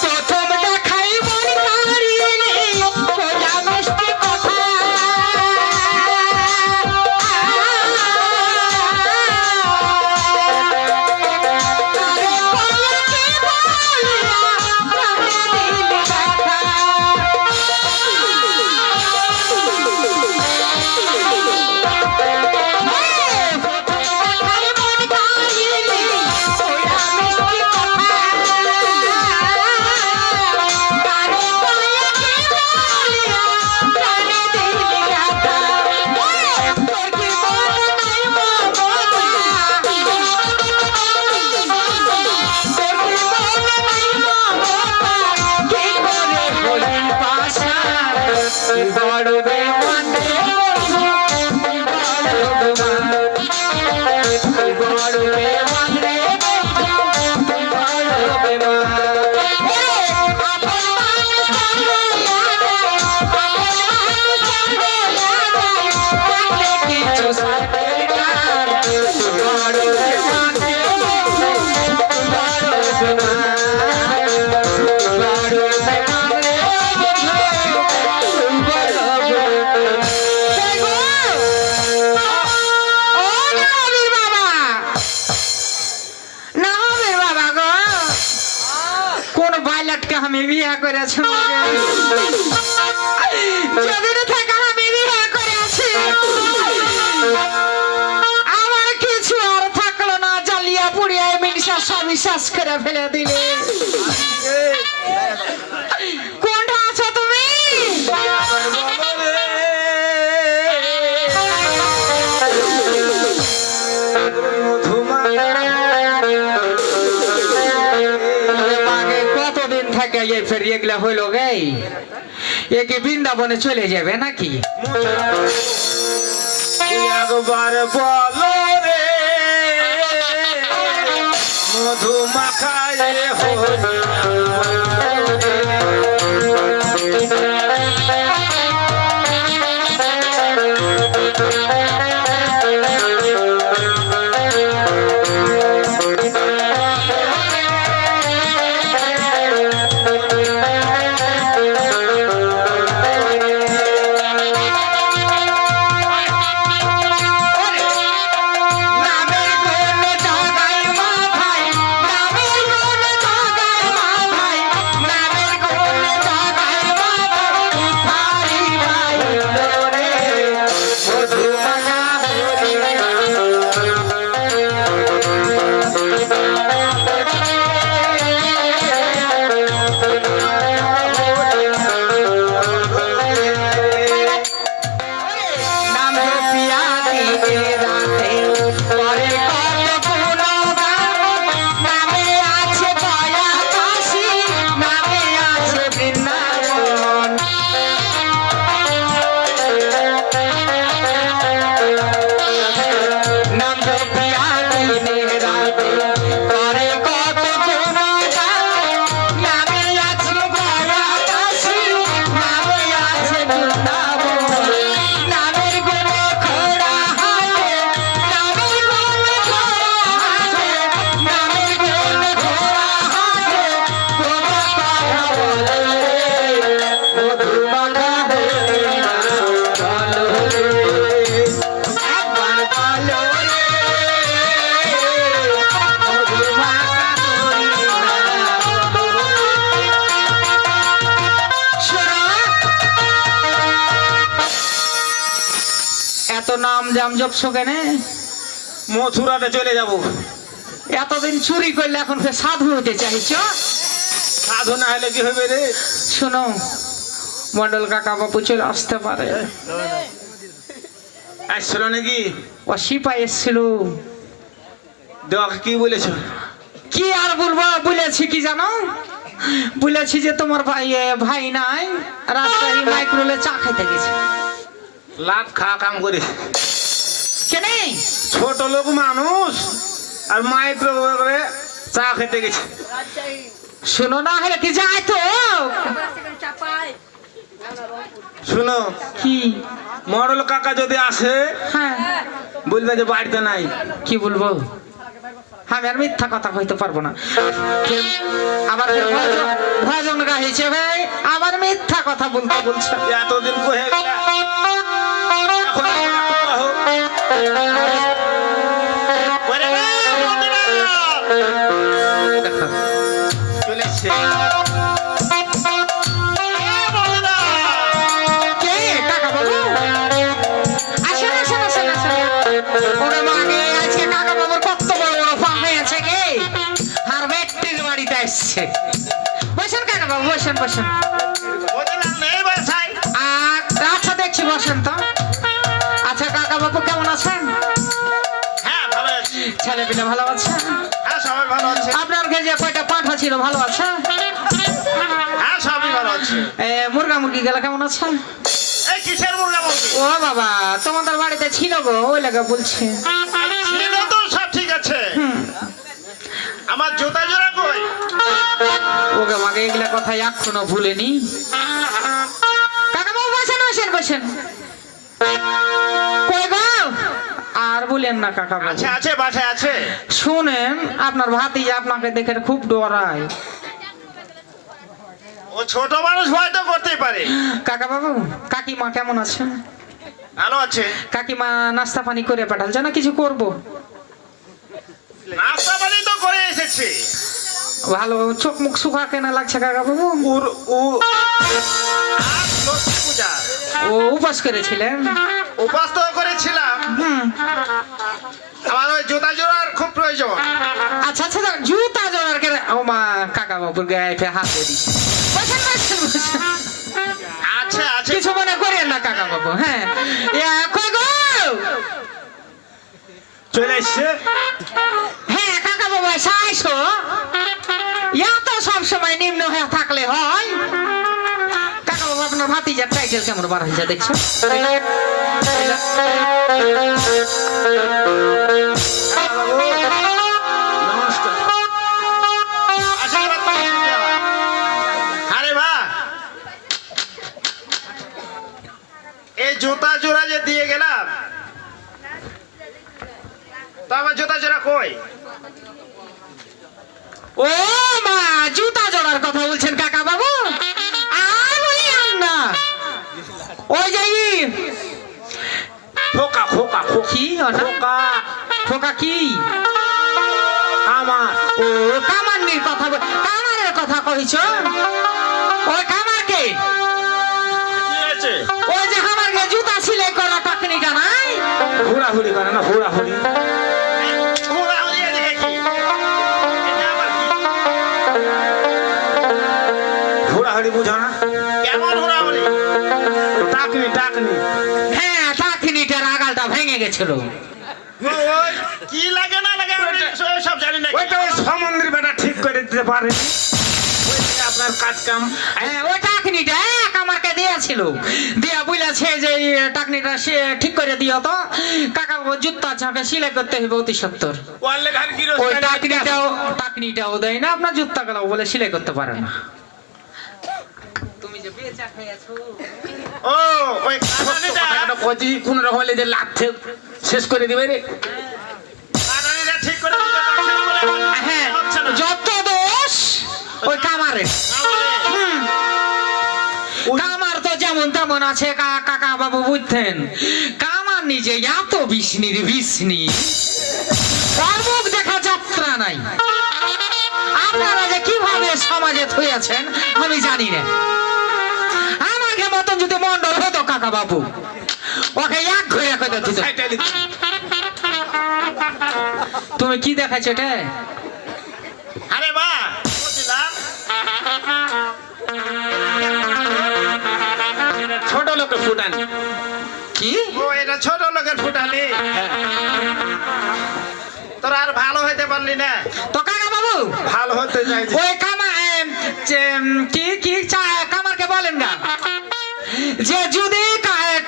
প্রথম দেখাই মন কারিয়ে খোলা মিষ্টি কথা। বড় বেমান রে বন্ধু বড় বেমান আপন মানুষ থাকলে কিছু সাথে বড় বেমান রে বড় বেমান বড় বেমান রে বড় কোন বাইলাটকে আমি বিয়ে করেছি যেদিন থেকে আমি বিয়ে করেছি আমার কিছু আর থাকলো না, জ্বালিয়া পুড়িয়া মিনিশা সব বিশ্বাস করে ফেলে দিলে। কোনটা আছো তুমি? কতদিন থাকে ফের এগুলা হইলো গে? একে বৃন্দাবনে চলে যাবে নাকি? একবার বলো রে মধু মাখায় এত নাম জাম জপছো কেন? মথুরাতে চলে যাব। এতদিন চুরি করলে এখন ফের সাধু হতে চাইছো? সাধু না হলে কি হবে রে? শোনো, মন্ডল কাকা বাবু চলে আসতে পারে। আসছিল নাকি? ও সিপাই এসছিল। দেখ কি বলেছ? কি আর বলবো, বলেছি কি জানো? বলেছি যে তোমার ভাই নাই, রাস্তায় মাইক্রোলে চা খাইতে গেছে। লাভ খা কাম করে কেন? ছোট লোক মানুষ আর মাইক্রো করে চা খেতে গেছে। শোনো, না হলে কি যায় তো? শুনো, কি? মডল কাকা যদি আসে হ্যাঁ, বলবে যে বাড়িতে নাই। কি বলবো? আমি আর মিথ্যা কথা কইতে পারবো না। আবার ভজন গাইছে ভাই, আবার মিথ্যা কথা বলতে বলছে। এতদিন কহে গেল, এখন একটু কহো। ওরে বাবা, দেখো, চলে এসছে। কে কাকা বাবু? আসেন আসেন আসেন আসেন। ওরে মাগে, আজকে কাকা বাবুর কত বড় বড় ফার্ম হয়েছে গে, আর ব্যক্তির বাড়িতে আসছে। বসেন কাকা বাবু, বসেন বসেন। আচ্ছা দেখছি, বসেন তো। আচ্ছা কাকা বাবু কেমন আছেন? হ্যাঁ ভালো আছি। ছেলে পিলে ভালো আছে? হ্যাঁ সবাই ভালো আছে। আপনার কাছে কয়টা পাঁঠা ছিল, ভালো আছে? হ্যাঁ সবই ভালো আছে। মুরগা মুরগি গেলা কেমন আছে? এই কিসের মুরগা মুরগি? ও বাবা, তোমাদের বাড়িতে ছিল গো, ওই লাগা বলছি। ছিল তো আমার জুতা জোড়া কই? ওকে মাকে এগুলা কথা এখনো ভুলেনি। কাকা বাবু বসেন বসেন বসেন। কই গো? আর বলেন না কাকা বাবু। আছে আছে, বাসায় আছে। শুনেন, আপনার ভাতিজা আপনাকে দেখে খুব ডরায়। ও ছোট মানুষ, ভয় তো করতেই পারে। কাকা বাবু, কাকিমা কেমন আছে? ভালো আছে। কাকিমা নাস্তা পানি করে পাঠালছে না কিছু করব? নাস্তা পানি তো করে এসেছি। ভালো চোখ মুখ শুকা কেনা লাগছে কাকা বাবু? আজ লক্ষ্মী পূজা, ও উপাস করেছিলেন? উপাস তো করেছিলাম। হুম। আমার ওই জুতা জোড়ার খুব প্রয়োজন। আচ্ছা আচ্ছা, জুতা জোড়ার কেন? ও মা, কাকা বাবুর গায়ে ফে হাত দিয়ে দিছে। বসেন বসেন বসেন। আছে আছে। কিছু মনে করেন না কাকা বাবু। হ্যাঁ, কই গো? চলে এসছে। হ্যাঁ কাকা বাবু, এসো। এত সব সময় নিম্ন হয়ে থাকলে হয়? কাকা বাবু, আপনার ভাতিজার টাইটেল কেমন বার হয়েছে দেখছো? নমস্কার। আশীর্বাদ করছি আমার। আরে মা, এই জুতা জোড়া যে দিয়ে গেলাম, তো আমার জুতা জোড়া কই? ও মা, জুতা জোড়ার কথা বলছেন কাকা বাবু? আর বলি না, ওই যে খোকা খোকা খোকা কি খোকা খোকা কি? আমার ও কামান্নির কথা কামারের কথা কইছ? ওই কামারকে? কি আছে? ওই যে আমারকে জুতা সিলাই করা টাকনিটা নাই? হুড়াহুড়ি করে না, হুড়াহুড়ি। হুড়াহুড়ি এদিকে কি? এটা আবার কি? হুড়াহুড়ি বুঝো না? কেমন হুড়াহুড়ি? টাকনি টাকনি। হ্যাঁ, টাকনিটার আগালটা ভেঙে গেছিল। ওই কি লাগে না লাগে আমি সব জানি না। ওইটা ওই সমন্দির বেটা ঠিক করে দিতে পারে। ওই যে আপনার কাজ কাম। হ্যাঁ, ওই টাকনিটা আমারকে দিয়েছিল। দিয়া বলেছে যে এই টাকনিটা সে ঠিক করে দিও তো। কাকা বাবু, জুতা ছাপে সিলাই করতে হবে অতি সত্তর। ওয়ালে ঘর কি ওই টাকনিটাও দেয় না, আপনার জুতা গেলাও বলে সিলাই করতে পারে না। তুমি যে বেচা খেয়েছো। ও ওই কারণেটা কোন রকম হলে যে লাথে শেষ করে দিবে রে। কারণেটা ঠিক করে দিতে পারছে না বলে আমার হ্যাঁ, হচ্ছে না। যত দোষ ওই কামারে। আমারে কামার তো যেমন তেমন আছে কাকা বাবু, বুঝতেন? কামার নিজে এত বিষ্ণির বিষ্ণি, তার মুখ দেখা যাত্রা নাই। আপনারা যে কিভাবে সমাজে থুয়েছেন আমি জানি না। আমাকে মতন যদি মন্ডল হতো কাকা বাবু, ওকে এক ঘুরে করে দিত। তুমি কি দেখাচ্ছ এটা? আরে মা, বলছিলাম ছোট লোকের ফুটানি। কি? ও এটা ছোট লোকের ফুটানি। তোরা আর ভালো হইতে পারলি না। তো কাকা বাবু, ভালো হতে চাইছি। ওই কামারকে বলেন না যে যদি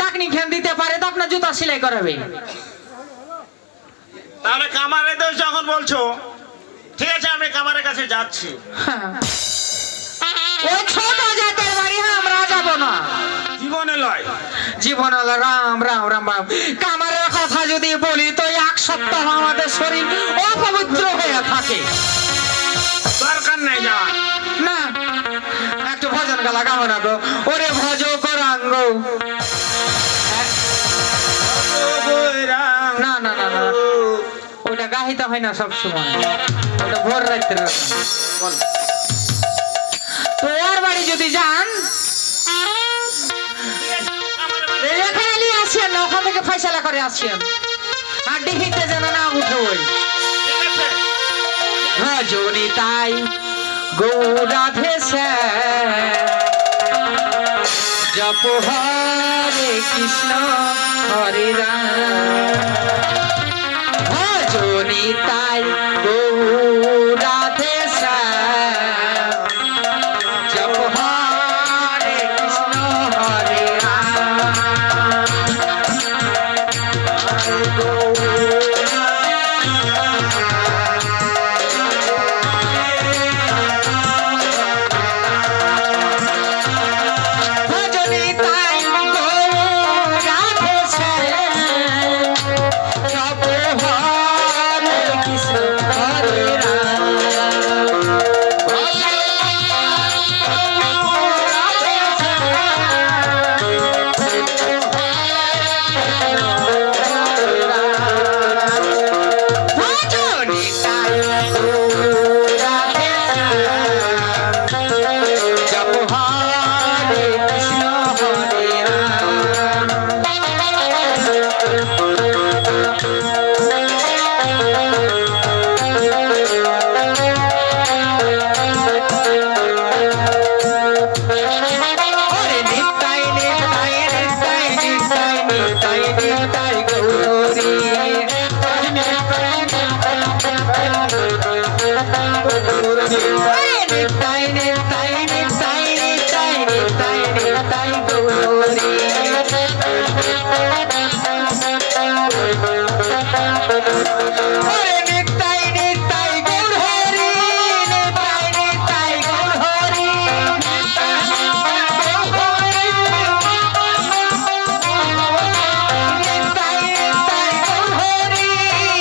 টাকনি খেন দিতে পারে তো আপনার জুতা সেলাই করাবে। তাহলে কামারে তো যখন বলছো, ঠিক আছে আমি কামারের কাছে যাচ্ছি। হ্যাঁ। ওই ছোট জাতের বাড়ি আমরা যাব না। জীবনে লয়। জীবন হলো রাম রাম রাম রাম। কামারের কথা যদি বলি তো এক সপ্তাহ আমাদের শরীর অপবিত্র হয়ে থাকে। দরকার নাই যাওয়া। না, একটু ভজন গালা গাও না গো। ওরে ভজ করাঙ্গ। না না না না, ওটা গাহিতে হয় না সব সময়, ওটা ভোর রাত্রে। তো ওর বাড়ি যদি যান, এখানে নিয়ে আসেন না, ওখান থেকে ফয়সালা করে আসেন। আর ডিহিতে যেন না উঠে ওই ঠিক আছে। ভজনি তাই গৌরাধে জপ হরে কৃষ্ণ হরে রাম। ভজনি তাই গৌরাধে জপ হরে কৃষ্ণ হরে রাম। নিতাই নিতাই নিতাই নিতাই নিতাই নিতাই গৌরী ওরে নিতাই নিতাই গৌরী নিতাই নিতাই গৌরী নিতাই নিতাই গৌরী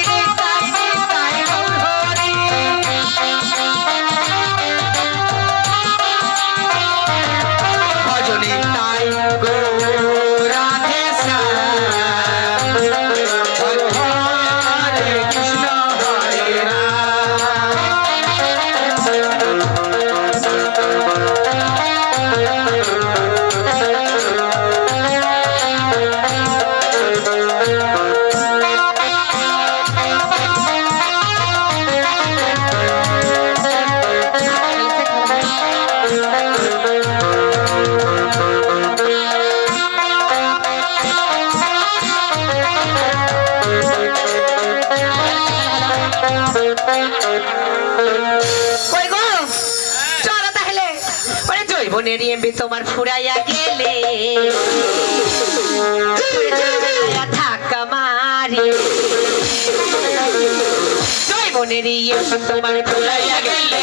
নিতাই নিতাই গৌরী ভজনী তাই গো রাধে শ্যাম হরে কৃষ্ণ হরে রাম কই গো চলো তাহলে ওরে জৈবনের এমবি তোমার ফুরাইয়া গেলে থাকা মারি জৈবনের এমবি তোমার ফুরাইয়া গেলে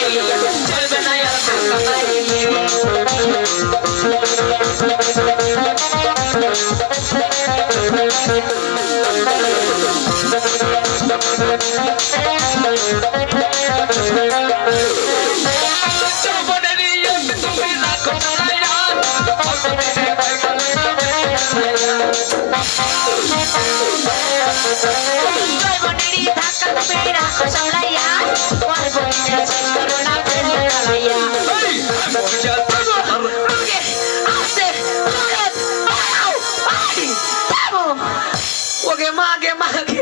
চলবে না আর থাকা মারি জৈবনেরই ধাক্কা তুমি রাখো সামলাইয়া ওর বন্ধে শেষ করো না প্রেমে চালাইয়া ওকে মাগে মাগে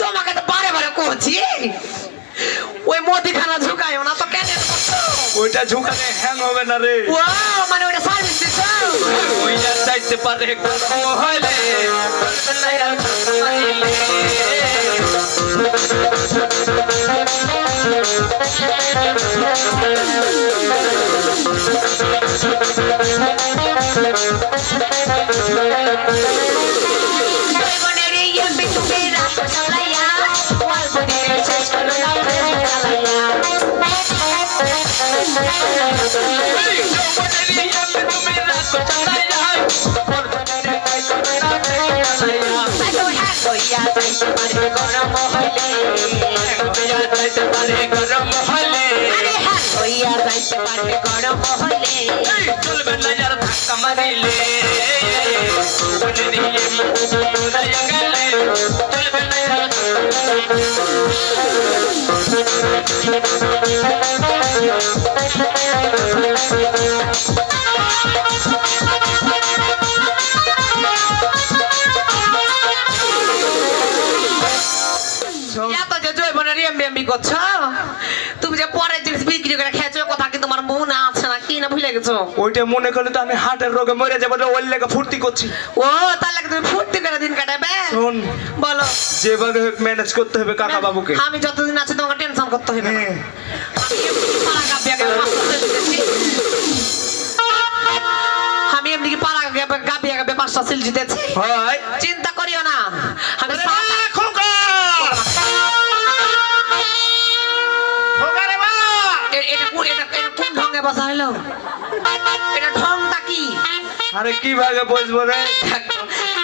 তোমাকে তো বারে বারে করছি ওই মুদিখানা ঝুঁকায়ও না তো কেন ওইটা ঝুঁকালে হ্যাং হবে না রে ও মানে ওটা সার্ভিস দিছ ওইটা চাইতে পারে কোনো হইলে জৈবনেরই এমবি তুমি রাখো সামলাইয়া ওর বন্ধে শেষ করো না প্রেমে চালাইয়া যাইতে পারে গরম হইলে গরম হলে আরে হ্যাঁ হইয়া যাইতে পারে গরম হইলে চলবে না যার ধাক্কা মারিলে বলে দিয়ে উড়াইয়া গেলে চলবে না এত যে জৈবনের এমবি করছো তুমি যে পরের জিনিস বিক্রি করে খেয়েছো কথা কিন্তু আমার মনে আছে না কি না ভুলে গেছো ওইটা মনে করলে তো আমি হার্টের রোগে মরে যাবো ওই লেগে ফুর্তি করছি ও তাহলে তুমি ফুর্তি করে দিন কাটাবে শোন বলো যেভাবে হোক ম্যানেজ করতে হবে কাকা বাবুকে আমি যতদিন আছি তোমাকে টেনশন করতে হবে না। হ্যাঁ। আমি এমনি কি পাড়া গাবিয়া গাবে 5টা সিল জিতেছি হয় চিন্তা করিও না আমি খোকা খোকা রে বাবা এটা কোন ঢঙ্গে বসা হলো এটা ঢংটা কি আরে কি ভাগে বসবো রে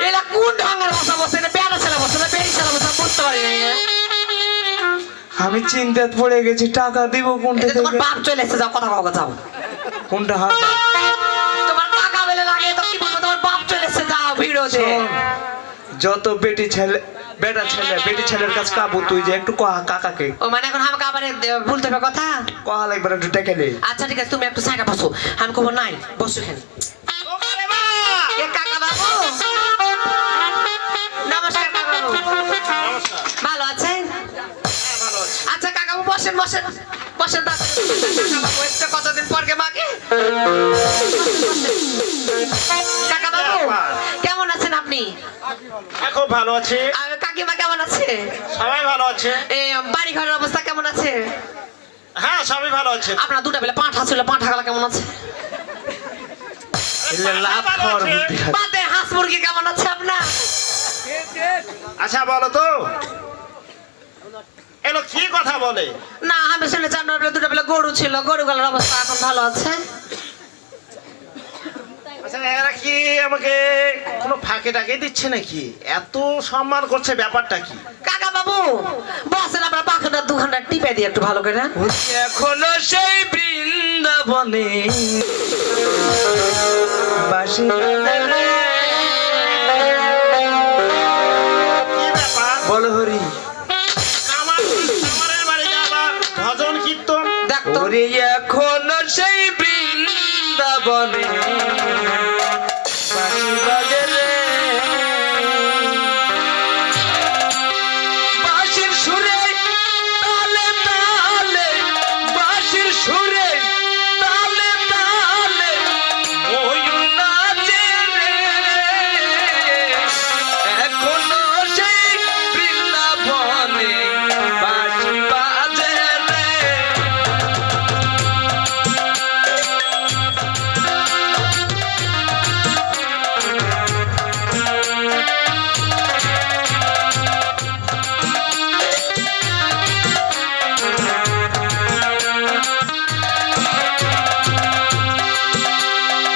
এটা কোন ঢঙ্গের বসা বসে এটা বেড়া ছেলে বসে না বেড়ি ছেলে বসে বুঝতে পারি না আমি চিন্তায় পড়ে গেছি টাকা দিব কোনটা এটা তোমার থেকে বাপ চলে এসে যাও কথা কওয়া যাও কোনটা হাত তোমার টাকা বেলে লাগে তো কি বলবো তোমার বাপ চলে এসে যাও ভিড়োতে যত বেটি ছেলে বেটা ছেলে বেটি ছেলের কাছে কাবু তুই যে একটু কহা কাকাকে ও মানে এখন আমাকে আবার ভুলতে হবে কথা কহা লাগবে একটু ডেকে নে আচ্ছা ঠিক আছে তুমি একটু সাইডে বসো আমি কব নাই বসো এখানে খোকা রে বাবা এ কাকা বাবু নমস্কার কাকা বাবু ভালো আছেন আচ্ছা কাকা বাবু বসেন বসেন বসেন দাদা কাকা বাবু এসে কতদিন পর গে মাকে কাকা বাবু কেমন আছেন আপনি খুব ভালো আছি আর কাকিমা কেমন আছে সবাই ভালো আছে বাড়ি ঘরের অবস্থা কেমন আছে সবই ভালো আছে। আপনার দুটা বেলা পাঁঠা ছিল, পাঁঠা গলা কেমন আছে? এলে লাভ খাওয়ার বুদ্ধি আছে। বাদে হাঁস মুরগি কেমন আছে আপনার? আচ্ছা বলো তো, এলো কি কথা বলে? না আমি শুনেছি আপনার বেলা দুটা বেলা গরু ছিল, গরু গলার অবস্থা এখন ভালো আছে। আচ্ছা এরা কি আমাকে কোনো ফাঁকে টাকে দিচ্ছে নাকি? এত সম্মান করছে, ব্যাপারটা কি? কাকা বাবু বসেন, আপনার পাখাটা 2 ঘন্টা টিপে দিয়ে একটু ভালো করে। এখনো সেই বৃন্দাবনে বাঁশি বাজে রে। কি ব্যাপার? বলো হরি। আমাদের বাড়িতে আবার ভজন কীর্তন। দেখতো ওরে এখনো সেই বৃন্দাবনে বাঁশি বাজে রে। বাঁশির সুরে তালে তালে, বাঁশির সুরে তালে তালে ময়ূর নাচে রে। এখনো সেই বৃন্দাবনে বাঁশি বাজে রে।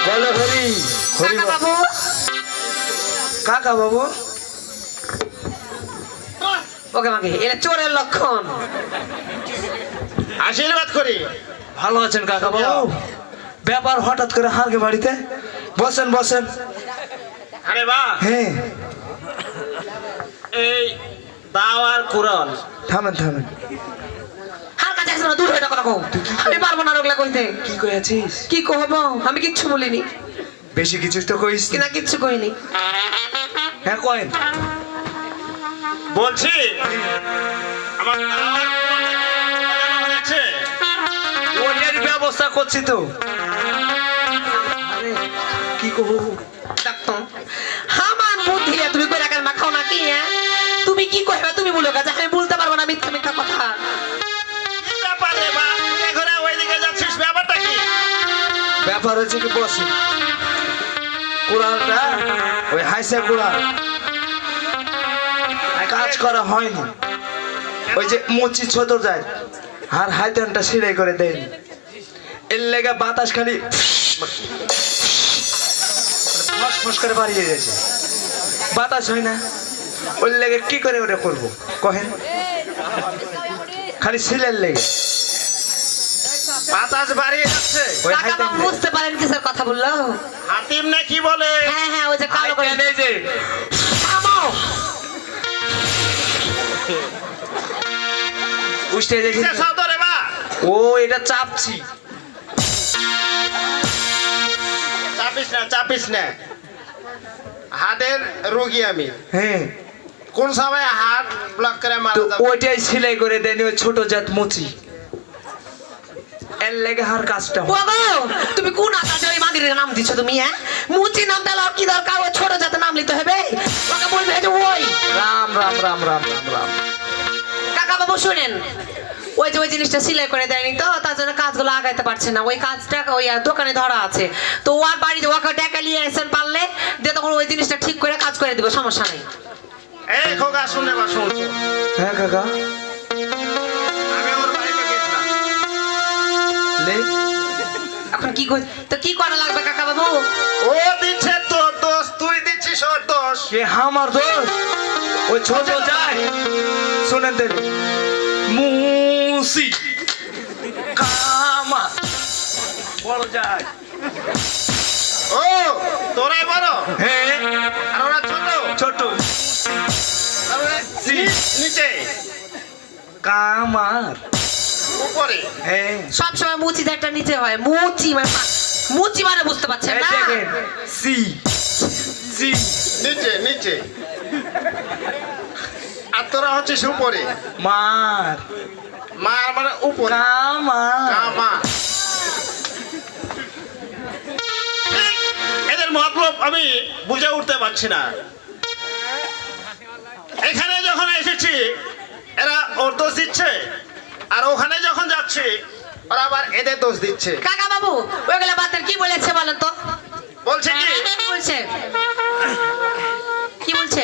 বলো হরি হরি কাকা বাবু কাকা বাবু। ওকে মাকে এটা চোরের লক্ষণ। আশীর্বাদ করি। ভালো আছেন কাকা বাবু? ব্যাপার হঠাৎ করে হারকে বাড়িতে? বসেন বসেন। আরে বাহ, হ্যাঁ এই দাও আর কুরল। থামেন থামেন। হার কাছে আসলে দূর হয়ে কথা কও। আমি পারবো না ওগুলা কইতে। কি কয়েছিস? কি কহবো? আমি কিচ্ছু বলিনি, বেশি কিছু তো কইস না। কিনা কিচ্ছু কইনি। হ্যাঁ কয়েন। বলছি আমার দাও আর কুরলটা বাজানো হয়েছে। ওইয়ের ব্যবস্থা করছি তো। আরে কি কহবো? দেখতো আমার বুদ্ধি রে তুমি কই রাখার মাখাও নাকি? হ্যাঁ তুমি কি কইবা? তুমি বলো কাজ, আমি বলতে পারবো না মিথ্যা মিথ্যা কথা। কি ব্যাপার রে বা? তুই ঘরে ওইদিকে যাচ্ছিস, ব্যাপারটা কি? ব্যাপার হচ্ছে কি বসে কুড়ালটা, ওই হাইসা কুড়াল কাজ করা হয়নি। ওই যে মুচি ছোট যায় আর হাইতেনটা সিলাই করে দেয়নি, এর লেগে বাতাস খালি ফস ফস করে বাড়িয়ে গেছে, বাতাস হয় না। ওর লেগে কি করে ওটা করবো কহেন? খালি সিলের লেগে বাতাস বাড়িয়ে যাচ্ছে। ওই কাকা বাবু হাইতেন বুঝতে পারেন কিসের কথা বললো? হাতিম না কি বলে? হ্যাঁ হ্যাঁ ওই যে কালো করে হাইতেন এই যে থামো। উঠে দেখি কিসের শব্দ রে বা? ও এটা চাপছি। চাপিস না, চাপিস না। হাতের রোগী আমি। হ্যাঁ কোন সময় হাত ব্লক করে মারা তো যাবে? ওইটাই সিলাই করে দেয়নি ওই ছোট জাত মুচি, এর লেগে হার কাজটা হয়। ওগো তুমি কোন আকাশে ওই মাদিরের নাম দিচ্ছ তুমি? হ্যাঁ মুচি নাম দিলে আর কি দরকার? ওই ছোট জাতের নাম নিতে হবে? ওকে বলবে যে ওই রাম রাম রাম রাম রাম রাম। কাকা বাবু শুনেন, ওই যে ওই জিনিসটা সিলাই করে দেয়নি তো তার জন্য কাজগুলো আগাইতে পারছে না। ওই কাজটা ওই আর দোকানে ধরা আছে, তো ওর বাড়িতে ওকে টাকা নিয়ে এসেন পারলে দিয়ে তখন ওই জিনিসটা ঠিক করে কাজ করে দেবো, সমস্যা নেই। এই খোকা শুনে বা শুনছো? হ্যাঁ কাকা আমি ওর বাড়িতে গেছিলাম। লে এখন কি তো কি করা লাগবে কাকা বাবু? ও দিচ্ছে তোর দোষ, তুই দিচ্ছিস ওর দোষ। কে আমার দোষ? ওই ছোট যায় শোনেন দেন মুসি কামা বড় যায়। ও তোরাই বড় হ্যাঁ আর ওরা ছোট। ছোট আর ওরা নিচে কামার। উপরে। হ্যাঁ সবসময় মুচি একটা নিচে হয়, মুচি মানে মুচি মানে বুঝতে পারছেন এই না? দেখেন সি সি নিচে নিচে। আর তোরা হচ্ছিস উপরে। মার মার মানে উপরে। কামার। কামা। এদের মতলব আমি বুঝে উঠতে পারছি না। এখানে যখন এসেছি এরা ওর দোষ দিচ্ছে, আর ওখানে যখন যাচ্ছি ওরা আবার এদের দোষ দিচ্ছে। কাকা বাবু ওইগুলা বাতের কি বলেছে বলেন তো? বলছে কি কি বলছে? কি বলছে?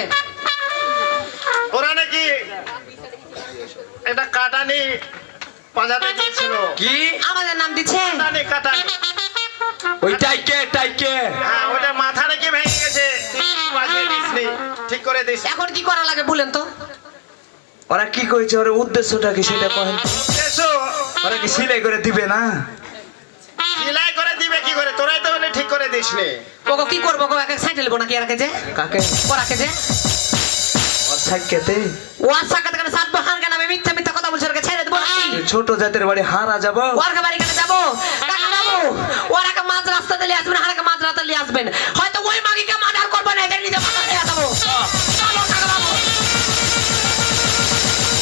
ওরা নাকি একটা কাটানি পাঁজাতে দিয়েছিল। কি আমাদের নাম দিচ্ছে? কাটানি ওই টাইকে টাইকে হ্যাঁ, ওটা মাথা নাকি ভেঙে গেছে, তুই বাজিয়ে দিসনি, ঠিক করে দিস। এখন কি করা লাগে বলেন তো? ওরা কি কইছে ওর উদ্দেশ্যটা কি সেটা কহেন তো? এসো, ওরা কি সিলাই করে দিবে না? সেলাই করে দিবে কি করে? তোরাই তো বলে ঠিক করে দিসনি। ওকে কি করবো গো? একে সাইডে নেবো নাকি এরাকে যে? কাকে ওরাকে যে? ওর সাইকেতে ওর সাকাতে কেন সাত বহার কেন? আমি মিথ্যা মিথ্যা কথা বলছি, ওরাকে ছেড়ে দেবো নাকি? ছোট জাতের বাড়ি হারা যাব। ওরকে বাড়ি কেন যাবো? কাকা বাবু ওরাকে মাঝ রাস্তা দিয়ে আসবেন, হারাকে মাঝ রাস্তা দিয়ে আসবেন। হয়তো ওই মাগিকে মার্ডার করবো না, এদের নিজে মাথা দিয়ে যাবো। চলো কাকা বাবু,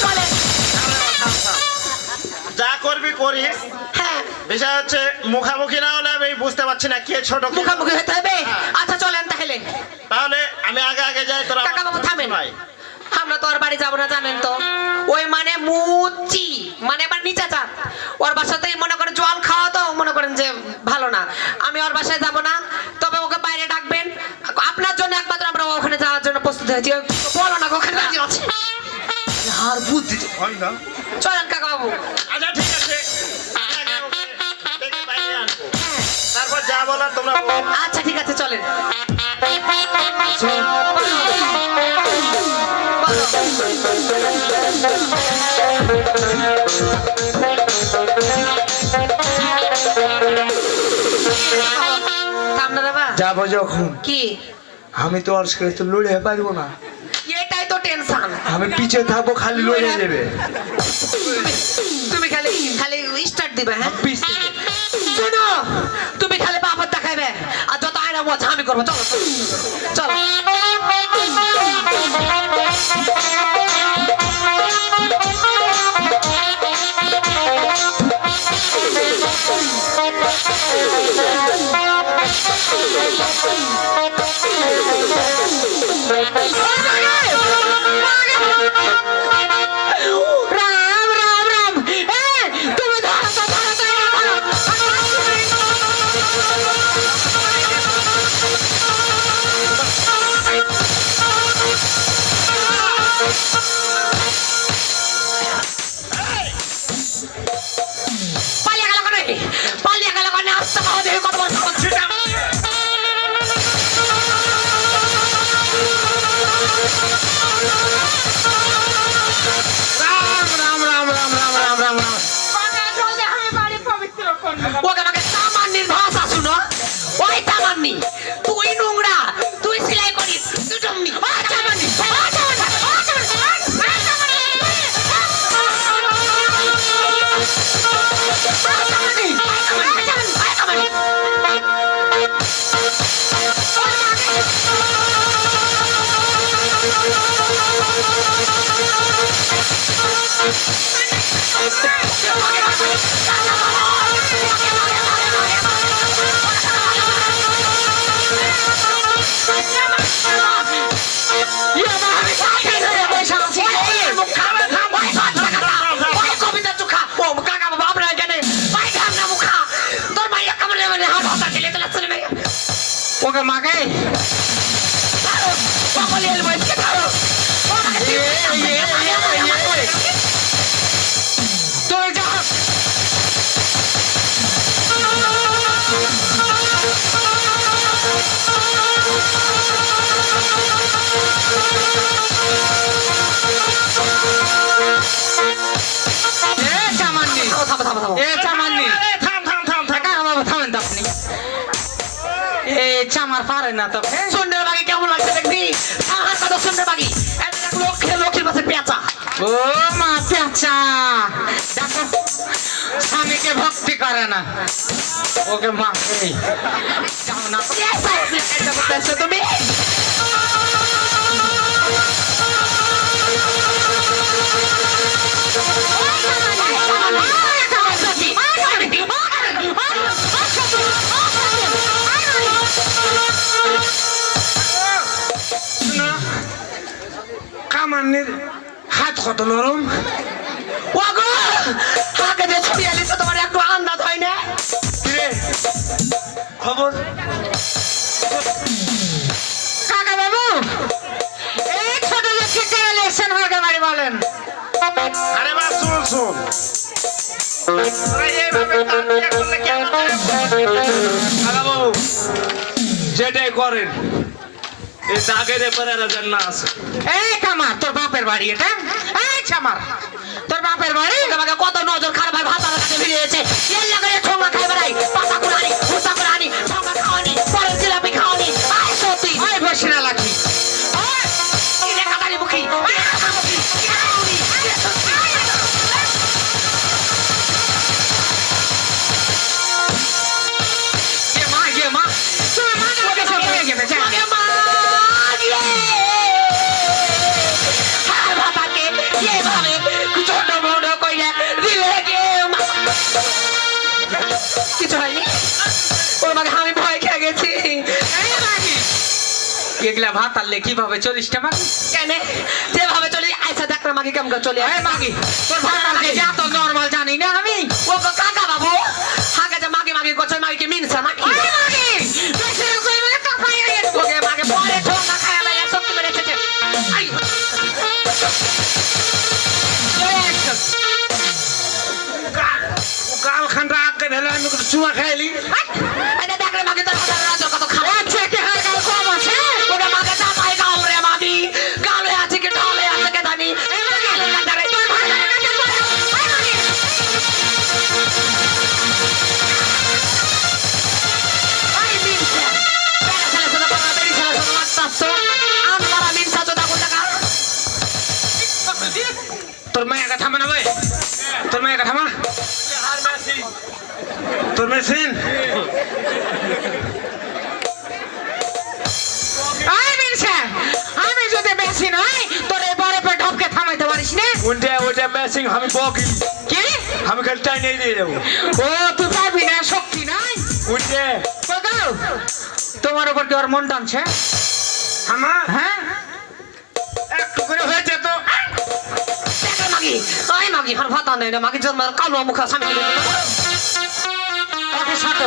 চলেন। যা করবি করিস। হ্যাঁ, বিষয় হচ্ছে মুখামুখি না হলে আমি বুঝতে পারছি না কে ছোট কে বড়। মুখামুখি হতে হবে। আচ্ছা চলেন তাহলে। তাহলে আমি আগে আগে যাই, তোরা কাকা বাবু থামেন। ভাই। আমরা তো আর বাড়ি যাবো না জানেন তো। ওই মানে মুচি মানে এবার নিচে যান। ওর বাসাতেই মনে করেন জল খাওয়া তো মনে করেন যে ভালো না। আমি ওর বাসায় যাব না, তবে ওকে বাইরে ডাকবেন। আপনার জন্য একমাত্র আমরা ওখানে যাওয়ার জন্য প্রস্তুত হয়েছি। বলো না ওখানে রাজি আছে? আর বুদ্ধি তো হয় না। চলেন কাকা বাবু। আচ্ছা ঠিক আছে, আমি আগে ওকে ডেকে বাইরে আনবো। তারপর যা বলার তোমরা বলো। আচ্ছা ঠিক আছে চলেন। চল। থাম না রে বা। যাবো যখন কি? আমি তো ওর সাথে তো লড়ে পারবো না। এটাই তো টেনশন। আমি পিছে থাকবো, খালি লড়ে যাবে। তুমি খালি খালি স্টার্ট দিবে। হ্যাঁ পিছে শোনো, তুমি খালি বাপর দেখাইবে আর যত আয়না মজা আমি করবো। চলো চলো। রাম রাম রাম। তুমি ধরো তো, ধরো তো, পালিয়ে গেল কেন? পালিয়ে গেল কেন? আসতে পারো দেখি কত বড় সাহস ছিল। রাম রাম রাম রাম রাম রাম রাম রাম। ওকে আমাকে তামান্নির ভাষা শুনো। ওই তামান্নি, তুই নোংরা, তুই সেলাই করিস, তুই জম্মি। ও তামান্নি, ও তামান্নি, ও ওকে মাকে তুই যা। চামান্নি, চামান্নি, থাম থাম থাম থাম। থামেন তো আপনি। এই চামার পারে না তো। সুন্দর বাগি কেমন লাগছে দেখবি? আমার কথা সুন্দর বাগি লক্ষ্মীর পাশে পেঁচা। ও মা পেঁচা, দেখো স্বামীকে ভক্তি করে না। ওকে মা যাও না তুমি। কামান্নির হাত কত নরম। ওগো আগে যে ছবি আলি তো তোমার একটু শোন তোরা এইভাবে কাজিয়া করলে কেমন করে? বাবু যেটাই করেন এই দাগের এপারে রাজার না আছে। এই কামার তোর বাপের বাড়ি এটা, এই কামার তোর বাপের বাড়ি। আমাকে কত নজর খারাপ আর ভাত কাছে ফিরিয়েছে, এর লাগে ঠোঙা খাই বেড়াই, পাতা কুড়ানি ভুসা কুড়ানি, ঠোঙা খাওয়ানি, পরের জিলাপি খাওয়ানি। আয় সত্যি ওই বসিনা লাখি কি দেখা দাঁড়ি মুখী মা তোর মা আমাকে সব হয়ে গেছে আগে মা কিছু হয়নি ওর মাকে আমি ভয় খেয়ে গেছি। এগুলা ভাত আনলে কিভাবে চলিস টাকা কেন যেভাবে চলি আইসা দেখ না মাকে কেমন চলে আয় মাগি তোর ভাত আনলে যা তো নরমাল জানি না আমি ও কাকা বাবু হাগে যে মাগে মাগে করছে মাকে মিনসা নাকি মাগি বেশি কই মানে কাকাই আইয়ে ওকে মাকে পরে ঠোঙা খায় লাগে সব তুমি রেখেছে আই কাল খানটা আগে ঢেলে আমি চুমা খাইলি আরে দেখ রে মাকে তোর কথা রাজ কত খারাপ আছে কি হার গাল কম আছে ওরে মাকে যা পাই গাল রে মাগি গালে আছে কি ঢলে আছে কে জানি এই মাগি গালে তোর ভাই লাগে তোর আই মাগি আই মিনসা বেলা ছেলে সোনা পাড়া বেরি ছেলে সোনা মারতাছো আমরা মিনসা চোদা কোথাকা তোর মায়ের কথা থামা না ভাই, তোর মায়ের কথা থামা। তোর মেশিন আই মিনসা আমি যদি মেশিন হই তোর এই বড় পে ঢপকে থামাইতে পারিস না ওইটা ম্যাচিং আমি বকি কি আমি খালি টাই নিয়ে দিয়ে যাবো। ও তুই পারবি না শক্তি নাই ওইটা কোথাও তোমার উপর কি ওর মন টানছে আমার হ্যাঁ একটু করে হয়েছে তো। দেখো মাগি আই মাগি আর ভাতা নেই না মাগি জন্ম কালো মুখ সামনে ওকে সাটো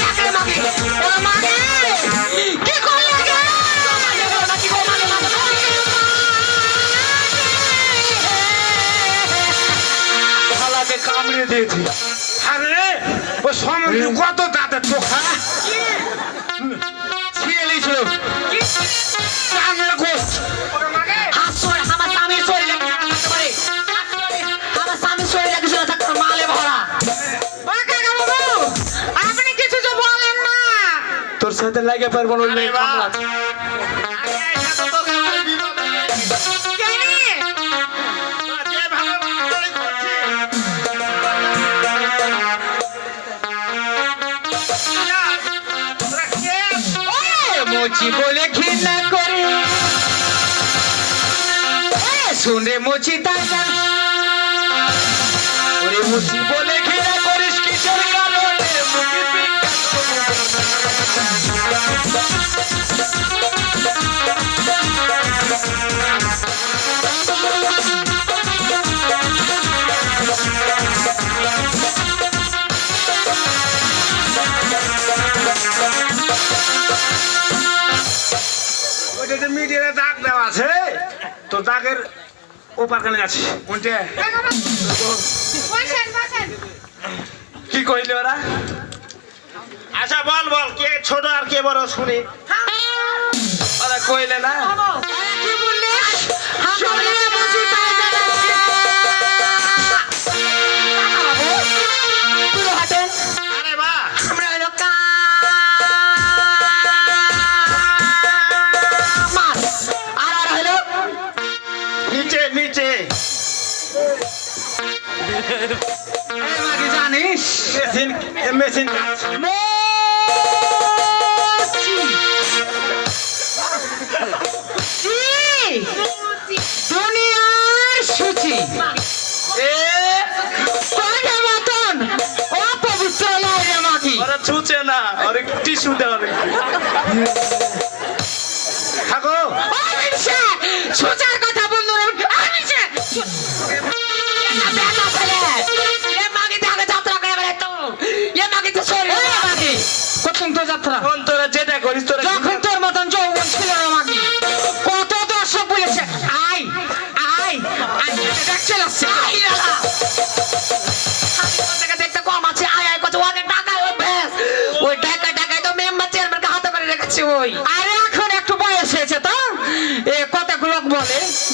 দেখো মাগি ও মাগি কি করলে গে মাগি বলো কি করলে মাগি শালাকে কামড়ে দিয়েছি। আরে ও সমুদ্র কত দাঁতের চোখা ছিয়েলিস কানের গোষ্ঠ হাত সরে আমার স্বামীর শরীরে কি লাগতে পারে আমার স্বামীর শরীরে কিছু না থাকতে মালে ভরা ও কাকা বাবু আপনি কিছু যে বলেন না তোর সাথে লাগে পারবো না আরে বাহ। কামড়া। আমি আইসা তো তোর কাছে বিপদ হয়ে গেছে। কেন তোরা যেভাবে মারামারি করছিস, তোরা কে? মুচি বলে ঘৃণা করি শুনে মুচি তাই ওরে মুচি বলে ঘৃণা করিস কিসের কারণে মুখে ওইটা যে মিডিয়াতে দাগ দেওয়া আছে তো দাগের ওপার কানে আছে কোনটা কি কইলে ওরা? আচ্ছা বল বল কে ছোট আর কে বড় শুনি। ওরা কইলে না কি বললে শুনে মুচি তাই পুরো হাতে আরে বাহ, আমরা হলো কামার আর হলো নিচে নিচে এই মাগি জানিস মেশিন মেশিন দুনিয়ার সূচি এ তোর মতন অপবিত্র লাগে মাগি ওরা ছুঁচে না ওরে টিস্যু দেওয়া থাকো সুচার কথা বললো আমিছে প্রথম তো যাত্রা এখন তোরা যেটা করিস তোরা যখন তোর মতন যৌবন ছিল না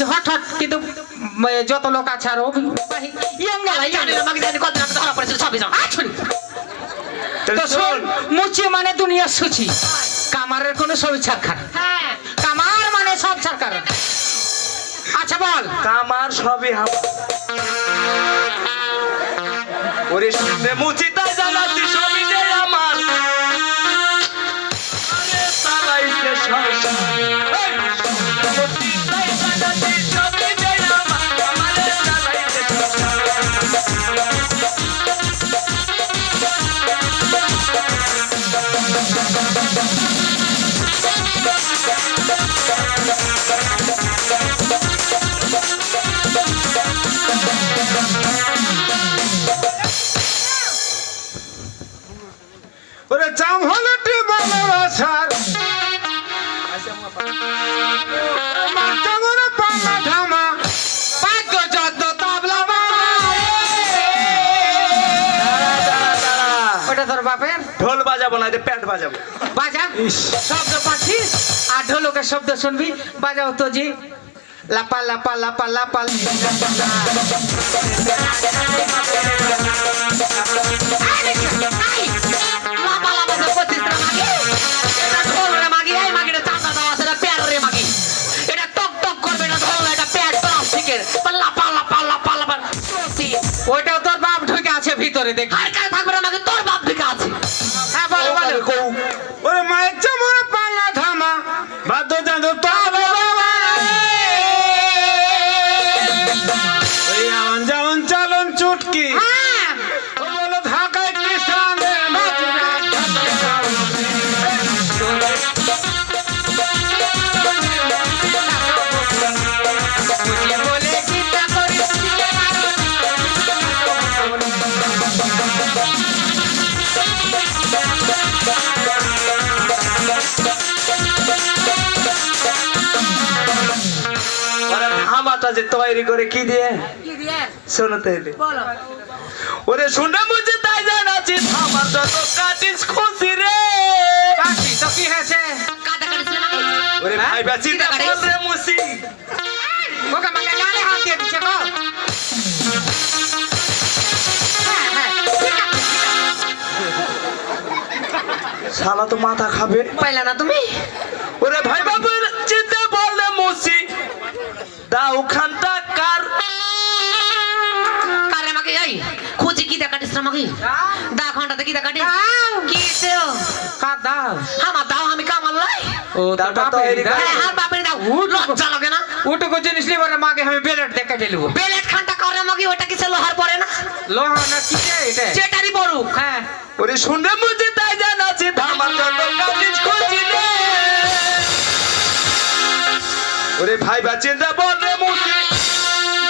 বলছি হট হট কিন্তু যত লোক আছে আর তো শোন মুচি মানে দুনিয়া সুচি কামারের কোনো সব ছাড়খার কামার মানে সব ছাড়খার আচ্ছা বল কামার সবই আমার ওরে শুনে মুচি তাই জানাচ্ছি সবই যে আমার আরে চালাইছে সংসার এই, মুচি তাই জানাচ্ছি সবই যে আমার, আমারে চালাইছে সংসার। ওরে চাম হলো টি ভালোবাসার মাতামরা পালা ধামা পাদ্য যদ্য তবলা ওটা তোর বাপের ঢোল বাজাবো না এটা প্যাট বাজাবো বাজা শব্দ পাচ্ছিস আর ঢোলকের শব্দ শুনবি বাজাও তো জি লাপা লাপা লাপা লাপা ওইটাও তোর বাপ ঢুকে আছে ভিতরে দেখ থাকবে না তোর বাপ ঢুকে আছে হ্যাঁ বলো বলো ওরে মায়ের চামরা পালা ধামা বাদ্য যন্ত্র তবলা ওই আমন যেমন চালন চুটকি হ্যাঁ ও বলো ঢাকায় কৃষ্ণে বলে চিন্তা করিস ওরা ধামাটা যে তৈরি করে কি দিয়ে কি দিয়ে শোনো তাইলে বলো ওরে শুনে মুঝে তাই জানাচ্ছি ধামার যত কাটিস খুশি রে কাশি তো কি হয়েছে কাটা কাটিস না ওরে ভাই বাঁচি না রে মুসি ওকে আমাকে গালে হাত দিয়ে দিচ্ছে গো হ্যাঁ হ্যাঁ ঠিক আছে শালা তো মাথা খাবে পাইলা না তুমি ওরে ভাই বাবুর চিন্তা বললে মুসি দাও খানটা কার কারে মাকে যাই খুঁজি কি দেখাটিস না মাকে দা ঘন্টাতে কি দেখাটিস কি সেও কার দাও আমার দাও আমি কামাল লাই ও তো দাদা তো বাপের এদিকে- দাও। হ্যাঁ হার বাপের দাও লজ্জা লাগে না ওটুকু জিনিস নিয়ে ওরা মাকে আমি বেলেট দেখে ঢেলবো বেলেট খানটা করে মাকে ওটা কিসে লোহার পরে না লোহা না কি রে এটা যেটারই বড়ুক হ্যাঁ ওরে শুনে মুঝে তাই জানাচ্ছি ধামার যত কাটিস খুশি রে ওরে ভাই বা চিন্তা বললে মুসি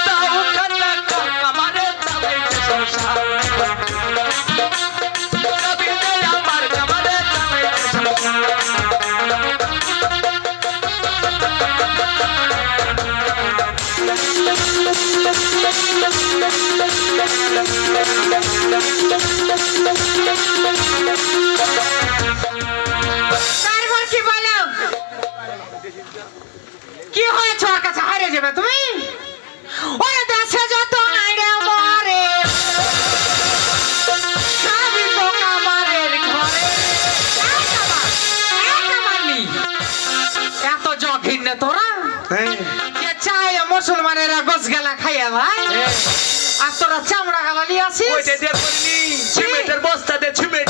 দাও খানটা কার আমারে চালাইছে সংসার সবই যে আমার, আমারে চালাইছে সংসার। তারপর কি বলো কি হয়েছে ওর কাছে হারে যাবে তুমি ওরে দেশে যত আইরে মরে সবই তো কামারের ঘরে একামারনি এত জঘিন্য তোরা হ্যাঁ যে চায় মুসলমানেরা গোস গেলা খাইয়া ভাই আর তোরা চামড়া গালা নিয়ে আসিস ওইটা দিয়ে করিনি সিমেন্টের বস্তা দিয়ে সিমেন্ট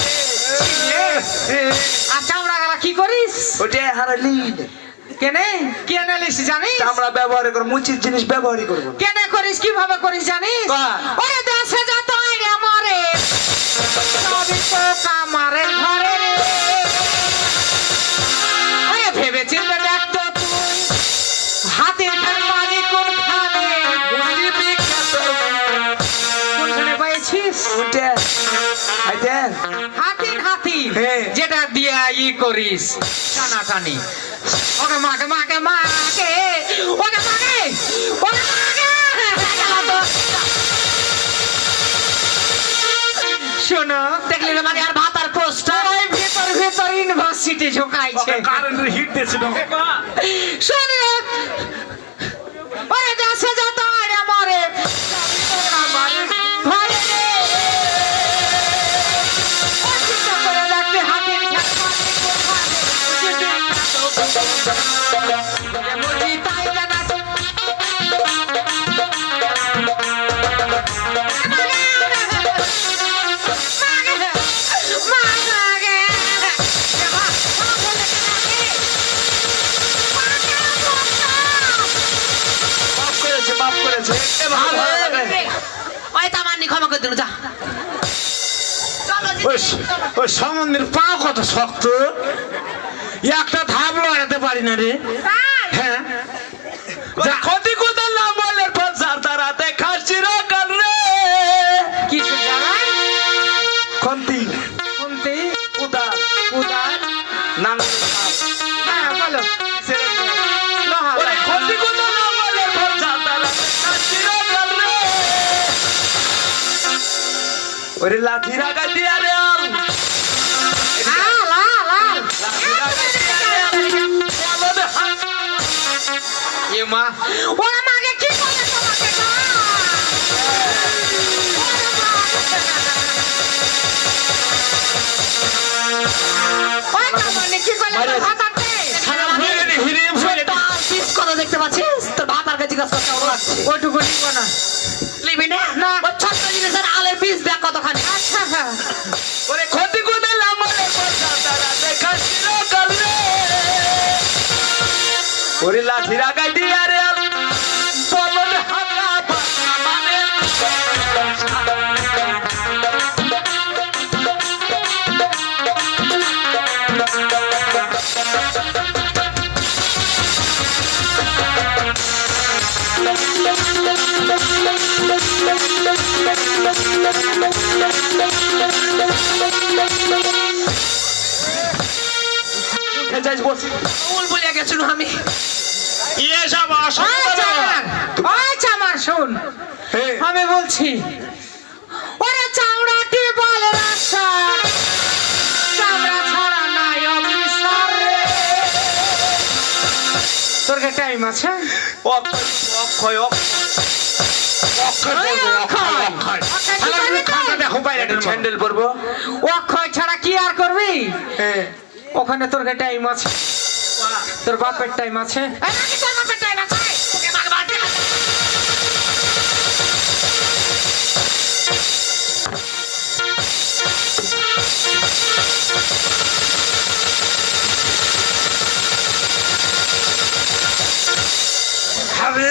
আর চামড়া গালা কি করিস ওইটা হারালি কেনে কি আনালিস জানিস আমরা ব্যবহার করব মুচির জিনিস ব্যবহারই করব না। কেনে করিস কিভাবে করিস জানিস বা। ওরে দেশে যত আইরে মরে সবই তো কামারের ঘরে রে ওরে ভেবে চিন্তে দেখ তো তুই হাতের খান মালিক কোনখানে বুঝি বিখ্যাত কোনখানে পাইছিস ওইটা আইতে হাতির হাতি হ্যাঁ। যেটা দিয়া ই করিস টানাটানি ওকে মাকে মাকে মাকে ওকে মাকে ওকে মাকে শোনো দেখলি না মানে আর ভাত আর পোস্টার ওই ভেতর ভেতর ইউনিভার্সিটি ঝোকাইছে কারেন্টের হিট দিয়েছিল শোনো ও বুঝি তাই জানা মাফ করেছে মাফ করেছে এবার ভালো লাগে। ওই তামান্নি ক্ষমা করে দিন যা ওই সমন্দির পা কত শক্ত, একটা ধাপ লড়াতে পারি না রে। হ্যাঁ ওই ক্ষতি কোথায় না বলের পর যার তারাতে খাসির কাল রে কিছু জানাই খন্তি শুনতে উদার উদার নাঙ্গল হ্যাঁ বলো কিসের লোহা ওরে ক্ষতি কোথায় না বলের পর যার তারাতে খাসির কাল রে ওরে লাঠি রাগা দিয়া রে আল লাল লাল লাঠি রাগা দিয়া রে আল বলদ হাত এ মা ওরা মাগে কি করে তোমাকে গো? ওই কামনে কি করে মারে। ভাতাতে? পিস কথা দেখতে পাচ্ছিস তোর বাবার কাছে জিজ্ঞাসা করতে ওর লাগছে ওটুকু নিব না। লিবি না না। ওই ছোট্ট জিনিসের আলের পিস দেখ কতখানি আচ্ছা হ্যাঁ। ওরে ক্ষতি কোথায় না বলের পর যার তারাতে খাসির কাল রে ওরে লাঠি রাগা দিয়া রে আল বলদ হাগা বাবা উঠে যাইস বসি ভুল বলিয়া গেছিল আমি ইয়ে সব ওই অসম্ভব চামার, ওই চামার শোন হ্যাঁ আমি বলছি ওরে চামড়াটি বলে রাস্তা চামড়া ছাড়া নাই অফিসার রে। তোর কি টাইম আছে? অক্ষয় অক্ষয় ওই অক্ষয়। অক্ষয় কি করবি তুই? দেখো বাইরে স্যান্ডেল পরবো অক্ষয় ছাড়া কি আর করবি? হ্যাঁ ওখানে তোর কি টাইম আছে? তোর বাপের টাইম আছে? এই নাকি তোর বাপের টাইম আছে? তোকে মাকে বাদ দে।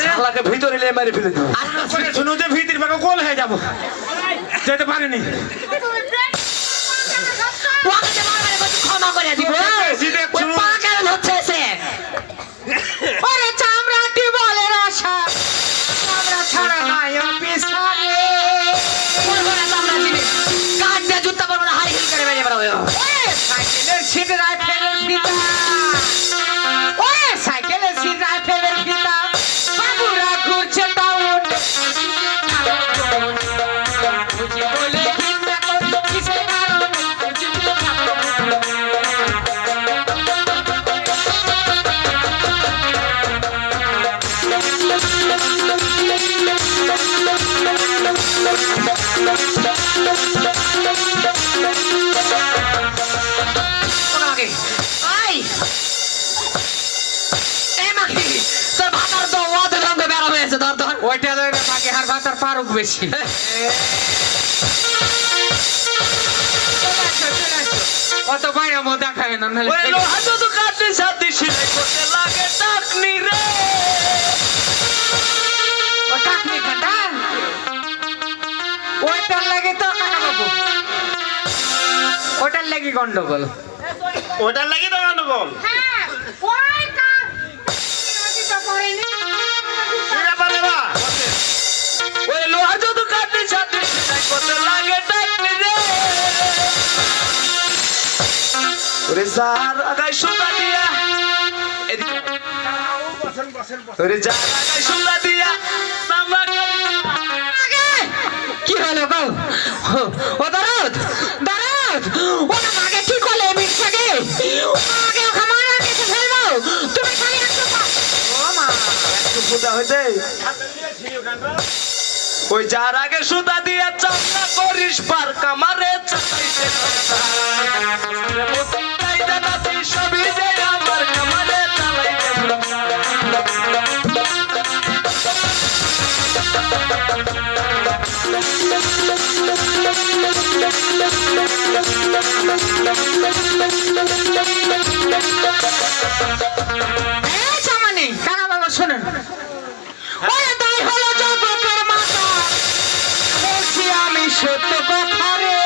শালাকে ভিতরে নিয়ে মেরে ফেলে দেবো শুনো যে ভিতির বাগে গোল হয়ে যাবো, যেতে পারিনি। ওকে যে বারবার বলছি ক্ষমা করে দিব ওই পা কেন হচ্ছে সে ওরে চামড়াটি বলে রাস্তা চামড়া ছাড়া নাই অফিসার রে। পরবো না তো আমরা জিনিস কাঠ দিয়ে জুতা পরবো না হাই হিল করে বেরিয়ে বেড়াবো ওরে সাইকেলের সিট রাইফেলের ফিতা ওরে সাইকেলের সিট রাইফেলের ফিতা বাবুরা ঘুরছে টাউন বুঝি বলে চিন্তা করি কিসের কারণে বুঝি ওকে আই এই মাকি তোর ভাতার তো ওয়াদে রঙে বের হয়েছে ধর ধর ওইটা লয় না বাকি হার ভাতার পারুক বেশি অত বাইরে মো দেখায় না নাহলে ওরে লোহা তো কাটে সাথে সিলাই করতে লাগে টাকনি রে ও টাকনি কাটা ওইটার লাগে তো কাকা বাবু ওটার লাগে গন্ডগোল ওটার লাগি তো গন্ডগোল হ্যাঁ ওই কা নদীটা পড়েনি কি ব্যাপার রে বা ওরে লোহা তো কাটে সাথে সিলাই করতে লাগে টাকনি রে ওরে যার আগায় সুতা দিয়া এদিকে ওরে যার আগায় সুতা দিয়া সামলা কি হলো গো ও দরদ দরদ ওটা মাগে কি করলে মিটছাগে মাগে খামারা কেটে ফেলবো তুমি খালি একটু ও মা একটু ফুটা হইতে ওই যার আগে সুতা দিয়া চামড়া করিস পার কামারে চাইতে সবই যে আমার কামারে চালাইতে এই জামানি কাকা বাবা শোনেন ওরে তাই হলো জগতের মাতা বলছি আমি সত্য কথা রে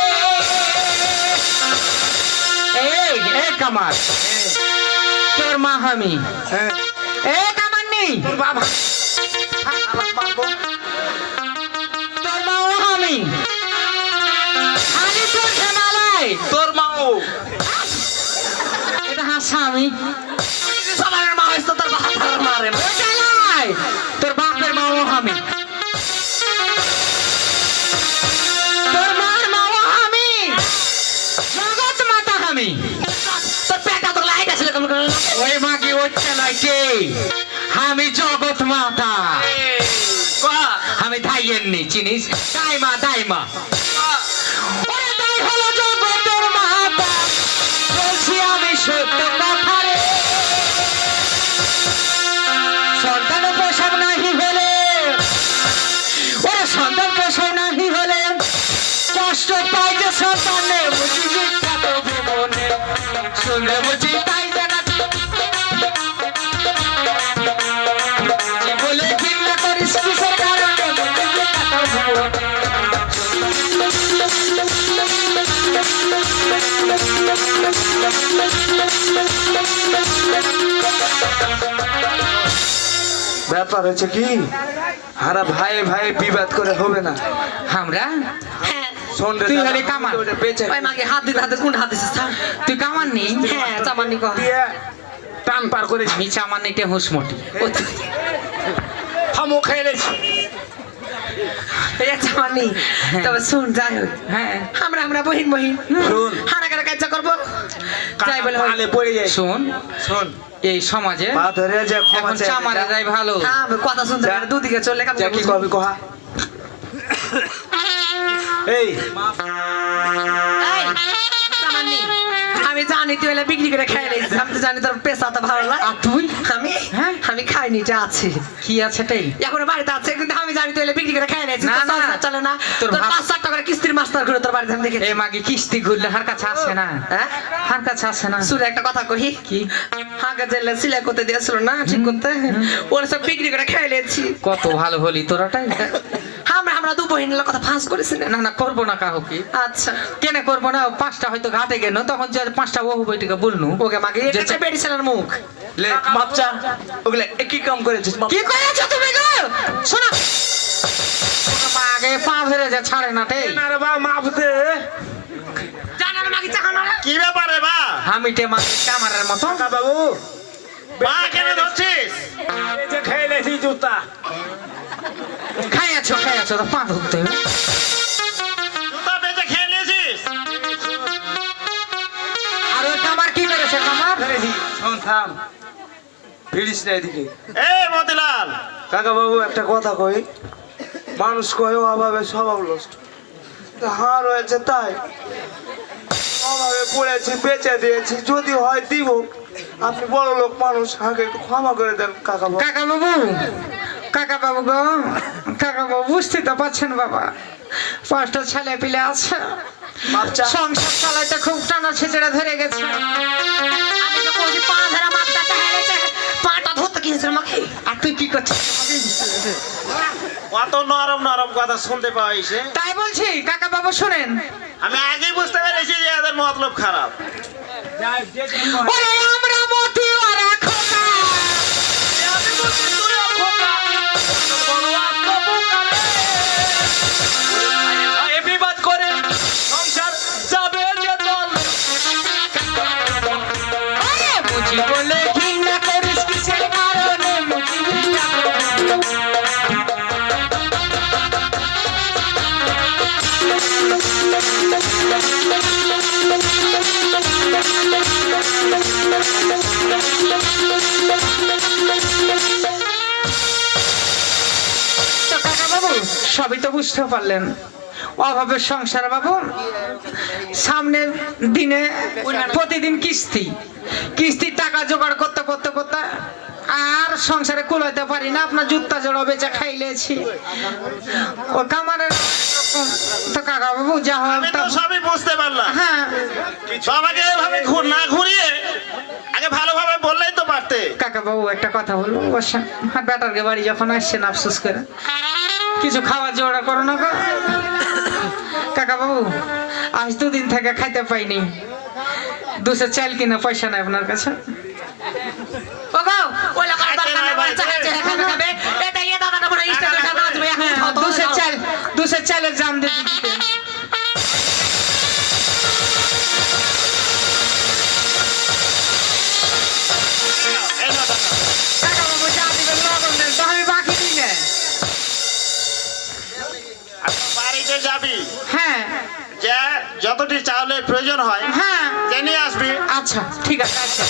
এই কামার তোর মা আমি এ কামার নেই তোর বাবা তোর মাও আমি আমি তোর হেমালয় তোর মাও এটা হাসা আমি সবার মা হয়েছে তোর বাবা তোর মারে চালাই তোর বাপের মাও আমি তোর মার মাও আমি জগৎ মাতা আমি তোর পেটা তোর লাইট আসলে কেমন করে ওই মাকে ওইটা নাইকে আমি জগৎ মাতা আমি ধাইয়ের নি চিনিস দাইমা দাইমা ওরে তাই হলো জগতের মাতা বলছি আমি সত্য কথা রে সন্তান প্রসব নাহি হলে ওরে সন্তান প্রসব নাহি হলে কষ্ট পাই যে সন্তানে বুঝি বিখ্যাত জীবনে শুনলে বুঝি তাই জানা বলে ঘৃণা করিস কিসের কারণে বুঝি বিখ্যাত জীবনে ব্যাপার হচ্ছে কি হারা ভাই ভাই বিবাদ করে হবে না আমরা হ্যাঁ শোন রে তুই দাদা, হলে কামার। আমি তো ওটা বেচে ওই মাকে হাত দিতে হাতে কোন হাত দিছিস তা? তুই কামান নি হ্যাঁ চামানি কহ দিয়ে টান পার করে আমি চামান নিতে হুসমটি থামো খেয়েছি এই চামানি তবে শুন যাই হোক হ্যাঁ আমরা বহিন শোন। হানাকাটা কাজ করব যাই বলে হোক। আলে পড়ে যায় শোন শোন এই সমাজে পা ধরে যে ক্ষমা এখন চাই চামারেরাই ভালো হ্যাঁ আমি কথা শুনতে পারি দুদিকে চলে কাম যা কি কবি কহা এই এই চামানি আমি জানি তুই এলে বিক্রি করে খাই নিস আমি তো জানি তোর পেশা তো ভালো না আর তুই আমি হ্যাঁ? আমি খাইনি যা আছে কি আছে তাই এখন বাড়িতে আছে কিন্তু আমি জানি তুই এলে বিক্রি করে খাই নিস না, না না। চলে না তোর তোর ভাব- 5-7 টাকা করে কিস্তির মাস্টার করে তোর বাড়িতে আমি দেখেছি এই মাগে কিস্তি ঘুরলে হার কাছে আসে না হ্যাঁ হার কাছে আসে না শুনে একটা কথা কহি কি আগে জেলে সিলাই করতে দিয়েছিল না ঠিক করতে ওরা সব বিক্রি করে খেয়ে নিয়েছি কত ভালো হলি তোরাটাই আমরা দু বহিনের কথা ফাঁস করেছি না না না করবো না কাহকে আচ্ছা কেন করবো না 5টা হয়তো ঘাটে গেল তখন যে 5টা বহু বইটিকে বলনু ওকে মাকে এটা বেরিয়েছিলার মুখ লে মাপচা ওগুলা একই কাম করেছিস কি করেছো তুমি গো শোনো মাগে পা ধরে যা ছাড়ে না তে না রে বা মাপ দে জানার মাকে চাকানো কি ব্যাপারে বা আমি টে মাগে কামারের মতো কাকা বাবু মা কেন ধরছিস এই যে খেয়েছি জুতা খাইয়াছো তো পা ধরতে হবে। জুতা বেচে খেয়ে নিয়েছিস আর ওই কামার কি করেছে কামার খেয়েছি শোন থাম ভিড়িস না এদিকে এই মতিলাল কাকা বাবু একটা কথা কই মানুষ কয় অভাবে স্বভাব নষ্ট তা হার হয়েছে তাই অভাবে পড়েছি বেচে দিয়েছি যদি হয় দিব আপনি বড় লোক মানুষ আগে একটু ক্ষমা করে দেন কাকা বাবু কাকা বাবু গো কাকা বাবু বুঝতে তো পারছেন বাবা 5টা ছেলে পিলে আছে মাপচা সংসার চালাইতে খুব টানা ছেচড়া ধরে গেছে আমি তো কইছি পা ধরা মাপটা চাইলেছে পাটা ধরতে কি হয়েছিল মাকে আর তুই কি করছিস কত নরম নরম কথা শুনতে পাইছে তাই বলছি কাকা বাবু শুনেন আমি আগেই বুঝতে পেরেছি যে এদের মতলব খারাপ ওরে আমরা মতি ওরা খোকা বিবাদ করে সংসার যাবে যে দল ওরে বুঝি বলে ঘৃণা করিস কিসের কারণে বুঝি ঘৃণা করিস। তো কাকা বাবু সবই তো বুঝতে পারলেন অভাবের সংসার বাবু সামনের দিনে প্রতিদিন কিস্তির টাকা জোগাড় করতে করতে করতে আর সংসারে কুলাইতে পারি না, আপনার জুতা জোড়া বেচে খাইলেছি। ও কামারের তো কাকা বাবু যা হোক আমি তো সবই বুঝতে পারলাম। হ্যাঁ সবাইকে এভাবে না ঘুরিয়ে আগে ভালোভাবে বললেই তো পারতে। কাকা বাবু একটা কথা বলবো, বসে আর বেটারকে বাড়ি যখন আসছেন আফসোস করে কিছু খাওয়ার জোড়া করো না গো। কাকা বাবু আজ দুদিন থেকে খাইতে পাইনি, দুশো চাল কিনা পয়সা নাই আপনার কাছে। ও গো ওই লাগার দরকার নাই, বাচ্চা কাছে খাবে খাবে এটা ইয়ে দাদাটা বড় স্টেজে সামনে আসবে এখন খাও তো দুশো চালের জাম দিয়ে দিতে। এই না দাদা, কাকা বাবু যা দিবেন লবণ দেন, তো আমি বাকি দিই না। এখন বাড়িতে যাবি, হ্যাঁ যে যতটি চাউলের প্রয়োজন হয় হ্যাঁ যে নিয়ে আসবি। আচ্ছা ঠিক আছে। আচ্ছা